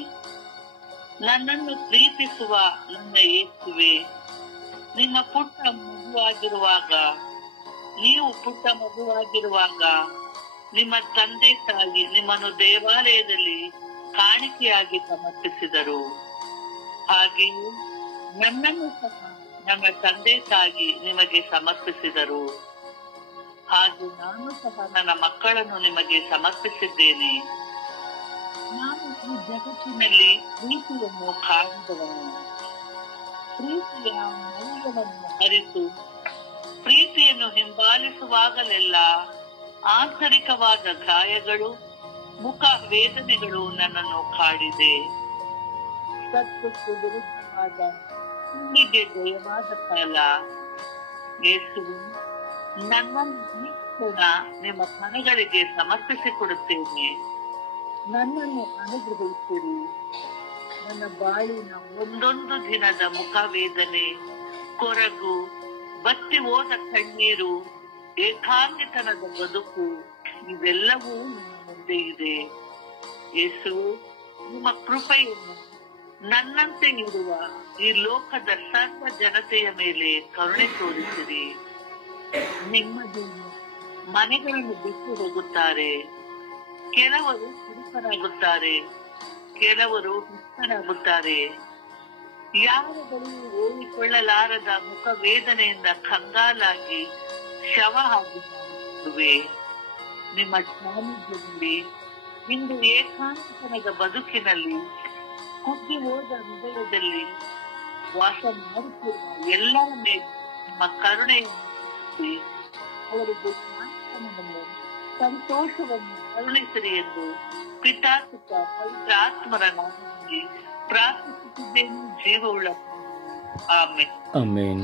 ನನ್ನನ್ನು ಪ್ರೀತಿಸುವ ನನ್ನ ಯೇಸುವೆ, ನಿಮ್ಮ ಪುಟ್ಟ ಮಗುವಾಗಿರುವಾಗ, ನೀವು ಪುಟ್ಟ ಮಗುವಾಗಿರುವಾಗ ನಿಮ್ಮ ತಂದೆ ತಾಯಿ ನಿಮ್ಮನ್ನು ದೇವಾಲಯದಲ್ಲಿ ಕಾಣಿಕೆಯಾಗಿ ಸಮರ್ಪಿಸಿದರು. ಹಾಗೆಯೇ ನನ್ನನ್ನು ಸಹ ನನ್ನ ತಂದೆ ತಾಯಿ ನಿಮಗೆ ಸಮರ್ಪಿಸಿದರು. ಹಾಗೆ ನಾನು ಸಹ ನನ್ನ ಮಕ್ಕಳನ್ನು ನಿಮಗೆ ಸಮರ್ಪಿಸಿದ್ದೇನೆ. ನಾನು ಈ ಜಗತ್ತಿನಲ್ಲಿ ಪ್ರೀತಿಯನ್ನು ಕಾಣಿದವನು. ಪ್ರೀತಿಯ ಮೌಲ್ಯವನ್ನು ಅರಿತು ಪ್ರೀತಿಯನ್ನು ಹಿಂಬಾಲಿಸುವಾಗಲೆಲ್ಲ ಆಂತರಿಕವಾದ ಗಾಯಗಳು, ಮುಖ ವೇದನೆಗಳು ನನ್ನನ್ನು ಕಾಡಿದೆ. ಸತ್ಯಕ್ಕೆ ವಿರುದ್ಧವಾದ ಸುಳ್ಳಿಗೆ ಜಯವಾದ ಕಾಲ. ಯೇಸುವೆ, ನನ್ನನ್ನು ಈ ಕ್ಷಣ ನಿಮ್ಮ ಕಣಗಳಿಗೆ ಸಮರ್ಪಿಸಿಕೊಡುತ್ತೇನೆ. ನನ್ನನ್ನು ಅನುಗ್ರಹಿಸಿರಿ. ನನ್ನ ಬಾಳಿನ ಒಂದೊಂದು ದಿನದ ಮುಖ ವೇದನೆ, ಕೊರಗು, ಬತ್ತಿ ಹೋದ ಕಣ್ಣೀರು, ಏಕಾಂಗಿತನದ ಬದುಕು ಇವೆಲ್ಲವೂ ನಿಮ್ಮ ಮುಂದೆ ಇದೆ. ಯೇಸು, ನಿಮ್ಮ ಕೃಪೆಯನ್ನು ನನ್ನಂತೆ ಇರುವ ಈ ಲೋಕದ ಸರ್ವ ಜನತೆಯ ಮೇಲೆ ಕರುಣೆ ತೋರಿಸಿರಿ. ನೆಮ್ಮದಿಯನ್ನು ಮನೆಗಳನ್ನು ಬಿಟ್ಟು ಹೋಗುತ್ತಾರೆ. ಕೆಲವರು ಕುರುಕರಾಗುತ್ತಾರೆ, ಕೆಲವರು ಹುಚ್ಚರಾಗುತ್ತಾರೆ, ಯಾರ ಬಳಿ ಹೇಳಿಕೊಳ್ಳಲಾರದ ಮುಖ ವೇದನೆಯಿಂದ ಕಂಗಾಲಾಗಿ ಶವ ಆಗಿರುವೆ. ನಿಮ್ಮ ಸಾನ್ನಿಧ್ಯದಲ್ಲಿ ಇಂದು ಏಕಾಂತನದ ಬದುಕಿನಲ್ಲಿ ಕುಗ್ಗಿ ಹೋದ ಹೃದಯದಲ್ಲಿ ವಾಸ ಮಾಡುತ್ತಿರುವ ಎಲ್ಲರ ಮೇಲೆ ನಿಮ್ಮ ಕರುಣೆಯನ್ನು ಅವರಿಗೆ ಶಾಂತನವನ್ನು ಸಂತೋಷವನ್ನು ಕರುಣಿಸಿರಿ ಎಂದು ಪಿತಾಸುತ ಪವಿತ್ರ ಆತ್ಮರ ನಾಮದಲ್ಲಿ ಪ್ರಾರ್ಥಿಸುತ್ತಿದ್ದೇನೆ. ಜೀವವುಳ್ಳ ಆಮೆನ್. ಆಮೆನ್.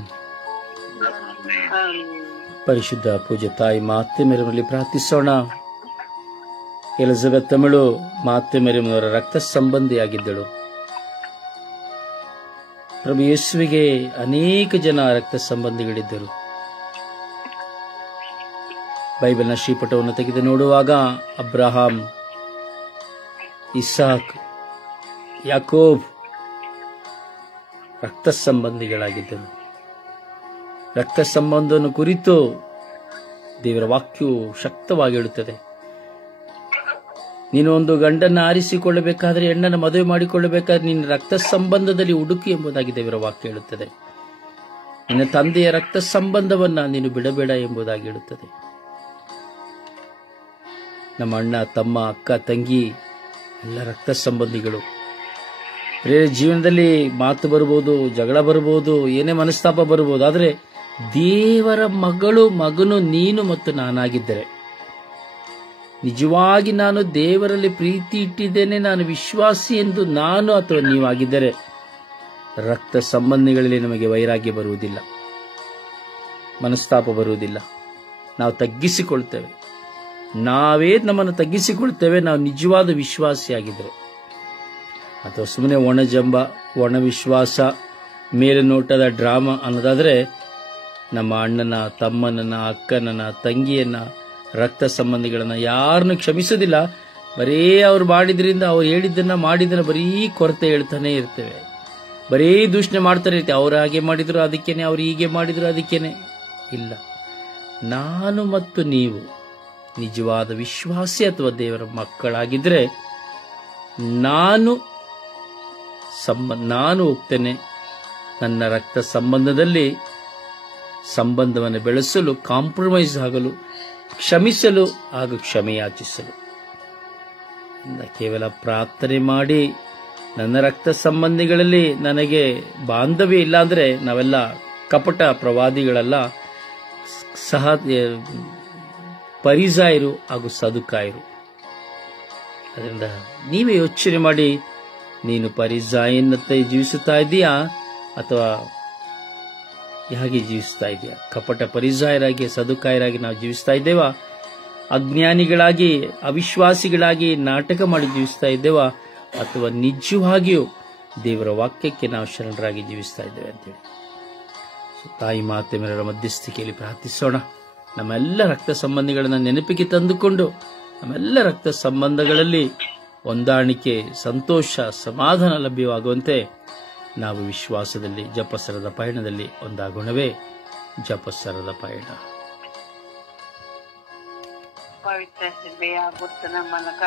ಪರಿಶುದ್ಧ ಪೂಜ್ಯ ತಾಯಿ ಮಾತೆ ಮೇರಿಯಲ್ಲಿ ಪ್ರಾರ್ಥಿಸೋಣ. ಎಲಿಜಬೆತ್ ತಮಿಳು ಮಾತೆ ಮೇರಿಯವರ ರಕ್ತ ಸಂಬಂಧಿಯಾಗಿದ್ದಳು. ಪ್ರಭು ಯೇಸುವಿಗೆ ಅನೇಕ ಜನ ರಕ್ತ ಸಂಬಂಧಿಗಳಿದ್ದರು. ಬೈಬಲ್ನ ಶ್ರೀಪಟವನ್ನು ತೆಗೆದು ನೋಡುವಾಗ ಅಬ್ರಹಾಂ, ಇಸಾಕ್, ಯಾಕೋಬ್ ರಕ್ತ ಸಂಬಂಧಿಗಳಾಗಿದ್ದರು. ರಕ್ತ ಸಂಬಂಧವನ್ನು ಕುರಿತು ದೇವರ ವಾಕ್ಯವು ಶಕ್ತವಾಗಿ ಹೇಳುತ್ತದೆ. ನೀನು ಒಂದು ಗಂಡನ್ನು ಆರಿಸಿಕೊಳ್ಳಬೇಕಾದ್ರೆ, ಹೆಣ್ಣನ್ನು ಮದುವೆ ಮಾಡಿಕೊಳ್ಳಬೇಕಾದ್ರೆ ನಿನ್ನ ರಕ್ತ ಸಂಬಂಧದಲ್ಲಿ ಹುಡುಕಿ ಎಂಬುದಾಗಿ ದೇವರ ವಾಕ್ಯ ಹೇಳುತ್ತದೆ. ನಿನ್ನ ತಂದೆಯ ರಕ್ತ ಸಂಬಂಧವನ್ನ ನೀನು ಬಿಡಬೇಡ ಎಂಬುದಾಗಿ ಹೇಳುತ್ತದೆ. ನಮ್ಮ ಅಣ್ಣ, ತಮ್ಮ, ಅಕ್ಕ, ತಂಗಿ ಎಲ್ಲ ರಕ್ತ ಸಂಬಂಧಿಗಳು. ಬೇರೆ ಜೀವನದಲ್ಲಿ ಮಾತು ಬರ್ಬೋದು, ಜಗಳ ಬರ್ಬೋದು, ಏನೇ ಮನಸ್ತಾಪ ಬರ್ಬೋದು. ಆದರೆ ದೇವರ ಮಗನು ನೀನು ಮತ್ತು ನಾನಾಗಿದ್ದರೆ, ನಿಜವಾಗಿ ನಾನು ದೇವರಲ್ಲಿ ಪ್ರೀತಿ ಇಟ್ಟಿದ್ದೇನೆ, ನಾನು ವಿಶ್ವಾಸಿ ಎಂದು ನಾನು ಅಥವಾ ನೀವಾಗಿದ್ದರೆ ರಕ್ತ ಸಂಬಂಧಿಗಳಲ್ಲಿ ನಮಗೆ ವೈರಾಗ್ಯ ಬರುವುದಿಲ್ಲ, ಮನಸ್ತಾಪ ಬರುವುದಿಲ್ಲ. ನಾವು ತಗ್ಗಿಸಿಕೊಳ್ತೇವೆ, ನಾವೇ ನಮ್ಮನ್ನು ತಗ್ಗಿಸಿಕೊಳ್ತೇವೆ ನಾವು ನಿಜವಾದ ವಿಶ್ವಾಸಿಯಾಗಿದ್ದರೆ. ಅಥವಾ ಸುಮ್ಮನೆ ಒಣಜಂಬ, ಒಣ ವಿಶ್ವಾಸ, ಮೇಲುನೋಟದ ಡ್ರಾಮಾ ಅನ್ನೋದಾದರೆ ನಮ್ಮ ಅಣ್ಣನ, ತಮ್ಮನನ್ನ, ಅಕ್ಕನನ್ನ, ತಂಗಿಯನ್ನ, ರಕ್ತ ಸಂಬಂಧಿಗಳನ್ನ ಯಾರನ್ನು ಕ್ಷಮಿಸೋದಿಲ್ಲ. ಬರೀ ಅವ್ರು ಮಾಡಿದ್ರಿಂದ, ಅವ್ರು ಹೇಳಿದ್ದನ್ನ ಮಾಡಿದ್ದನ್ನ ಬರೀ ಕೊರತೆ ಹೇಳ್ತಾನೆ ಇರ್ತೇವೆ. ಬರೀ ದೂಷಣೆ ಮಾಡ್ತಾರೆ ಇರ್ತೇವೆ. ಅವ್ರು ಹಾಗೆ ಮಾಡಿದ್ರು ಅದಕ್ಕೇನೆ, ಅವ್ರು ಹೀಗೆ ಮಾಡಿದ್ರು ಅದಕ್ಕೇನೆ. ಇಲ್ಲ, ನಾನು ಮತ್ತು ನೀವು ನಿಜವಾದ ವಿಶ್ವಾಸಿ ಅಥವಾ ದೇವರ ಮಕ್ಕಳಾಗಿದ್ರೆ ನಾನು ಹೋಗ್ತೇನೆ ನನ್ನ ರಕ್ತ ಸಂಬಂಧದಲ್ಲಿ ಸಂಬಂಧವನ್ನು ಬೆಳೆಸಲು, ಕಾಂಪ್ರಮೈಸ್ ಆಗಲು, ಕ್ಷಮಿಸಲು ಹಾಗೂ ಕ್ಷಮೆಯಾಚಿಸಲು. ಕೇವಲ ಪ್ರಾರ್ಥನೆ ಮಾಡಿ ನನ್ನ ರಕ್ತ ಸಂಬಂಧಿಗಳಲ್ಲಿ ನನಗೆ ಬಾಂಧವ್ಯ ಇಲ್ಲ ಅಂದ್ರೆ ನಾವೆಲ್ಲ ಕಪಟ ಪ್ರವಾದಿಗಳಲ್ಲ, ಸಹ ಪರಿಸಾಯರು ಹಾಗೂ ಸದುಕಾಯರು. ಅದರಿಂದ ನೀವೇ ಯೋಚನೆ ಮಾಡಿ, ನೀನು ಪರಿಸಾಯನಂತೆ ಜೀವಿಸುತ್ತಾ ಇದೆಯಾ ಅಥವಾ ಹೇಗೆ ಜೀವಿಸ್ತಾ ಇದೆಯಾ? ಕಪಟ ಪರಿಸಾಯರಾಗಿ, ಸದುಕಾಯರಾಗಿ ನಾವು ಜೀವಿಸ್ತಾ ಇದ್ದೇವಾ? ಅಜ್ಞಾನಿಗಳಾಗಿ, ಅವಿಶ್ವಾಸಿಗಳಾಗಿ ನಾಟಕ ಮಾಡಿ ಜೀವಿಸ್ತಾ ಇದ್ದೇವಾ? ಅಥವಾ ನಿಜವಾಗಿಯೂ ದೇವರ ವಾಕ್ಯಕ್ಕೆ ನಾವು ಶರಣರಾಗಿ ಜೀವಿಸ್ತಾ ಇದ್ದೇವೆ ಅಂತೇಳಿ ತಾಯಿ ಮಾತೆ ಮೇರೆಯವರ ಮಧ್ಯಸ್ಥಿಕೆಯಲ್ಲಿ ಪ್ರಾರ್ಥಿಸೋಣ. ನಮ್ಮೆಲ್ಲ ರಕ್ತ ಸಂಬಂಧಿಗಳನ್ನ ನೆನಪಿಗೆ ತಂದುಕೊಂಡು ನಮ್ಮೆಲ್ಲ ರಕ್ತ ಸಂಬಂಧಗಳಲ್ಲಿ ಹೊಂದಾಣಿಕೆ, ಸಂತೋಷ, ಸಮಾಧಾನ ಲಭ್ಯವಾಗುವಂತೆ ನಾವು ವಿಶ್ವಾಸದಲ್ಲಿ ಜಪಸರದ ಪಯಣದಲ್ಲಿ ಒಂದಾಗೋಣವೇ. ಜಪಸರದ ಪಯಣ. ಪವಿತ್ರ ಸಿಬ್ಬೆಯ ಪುತ್ರನ ಮೂಲಕ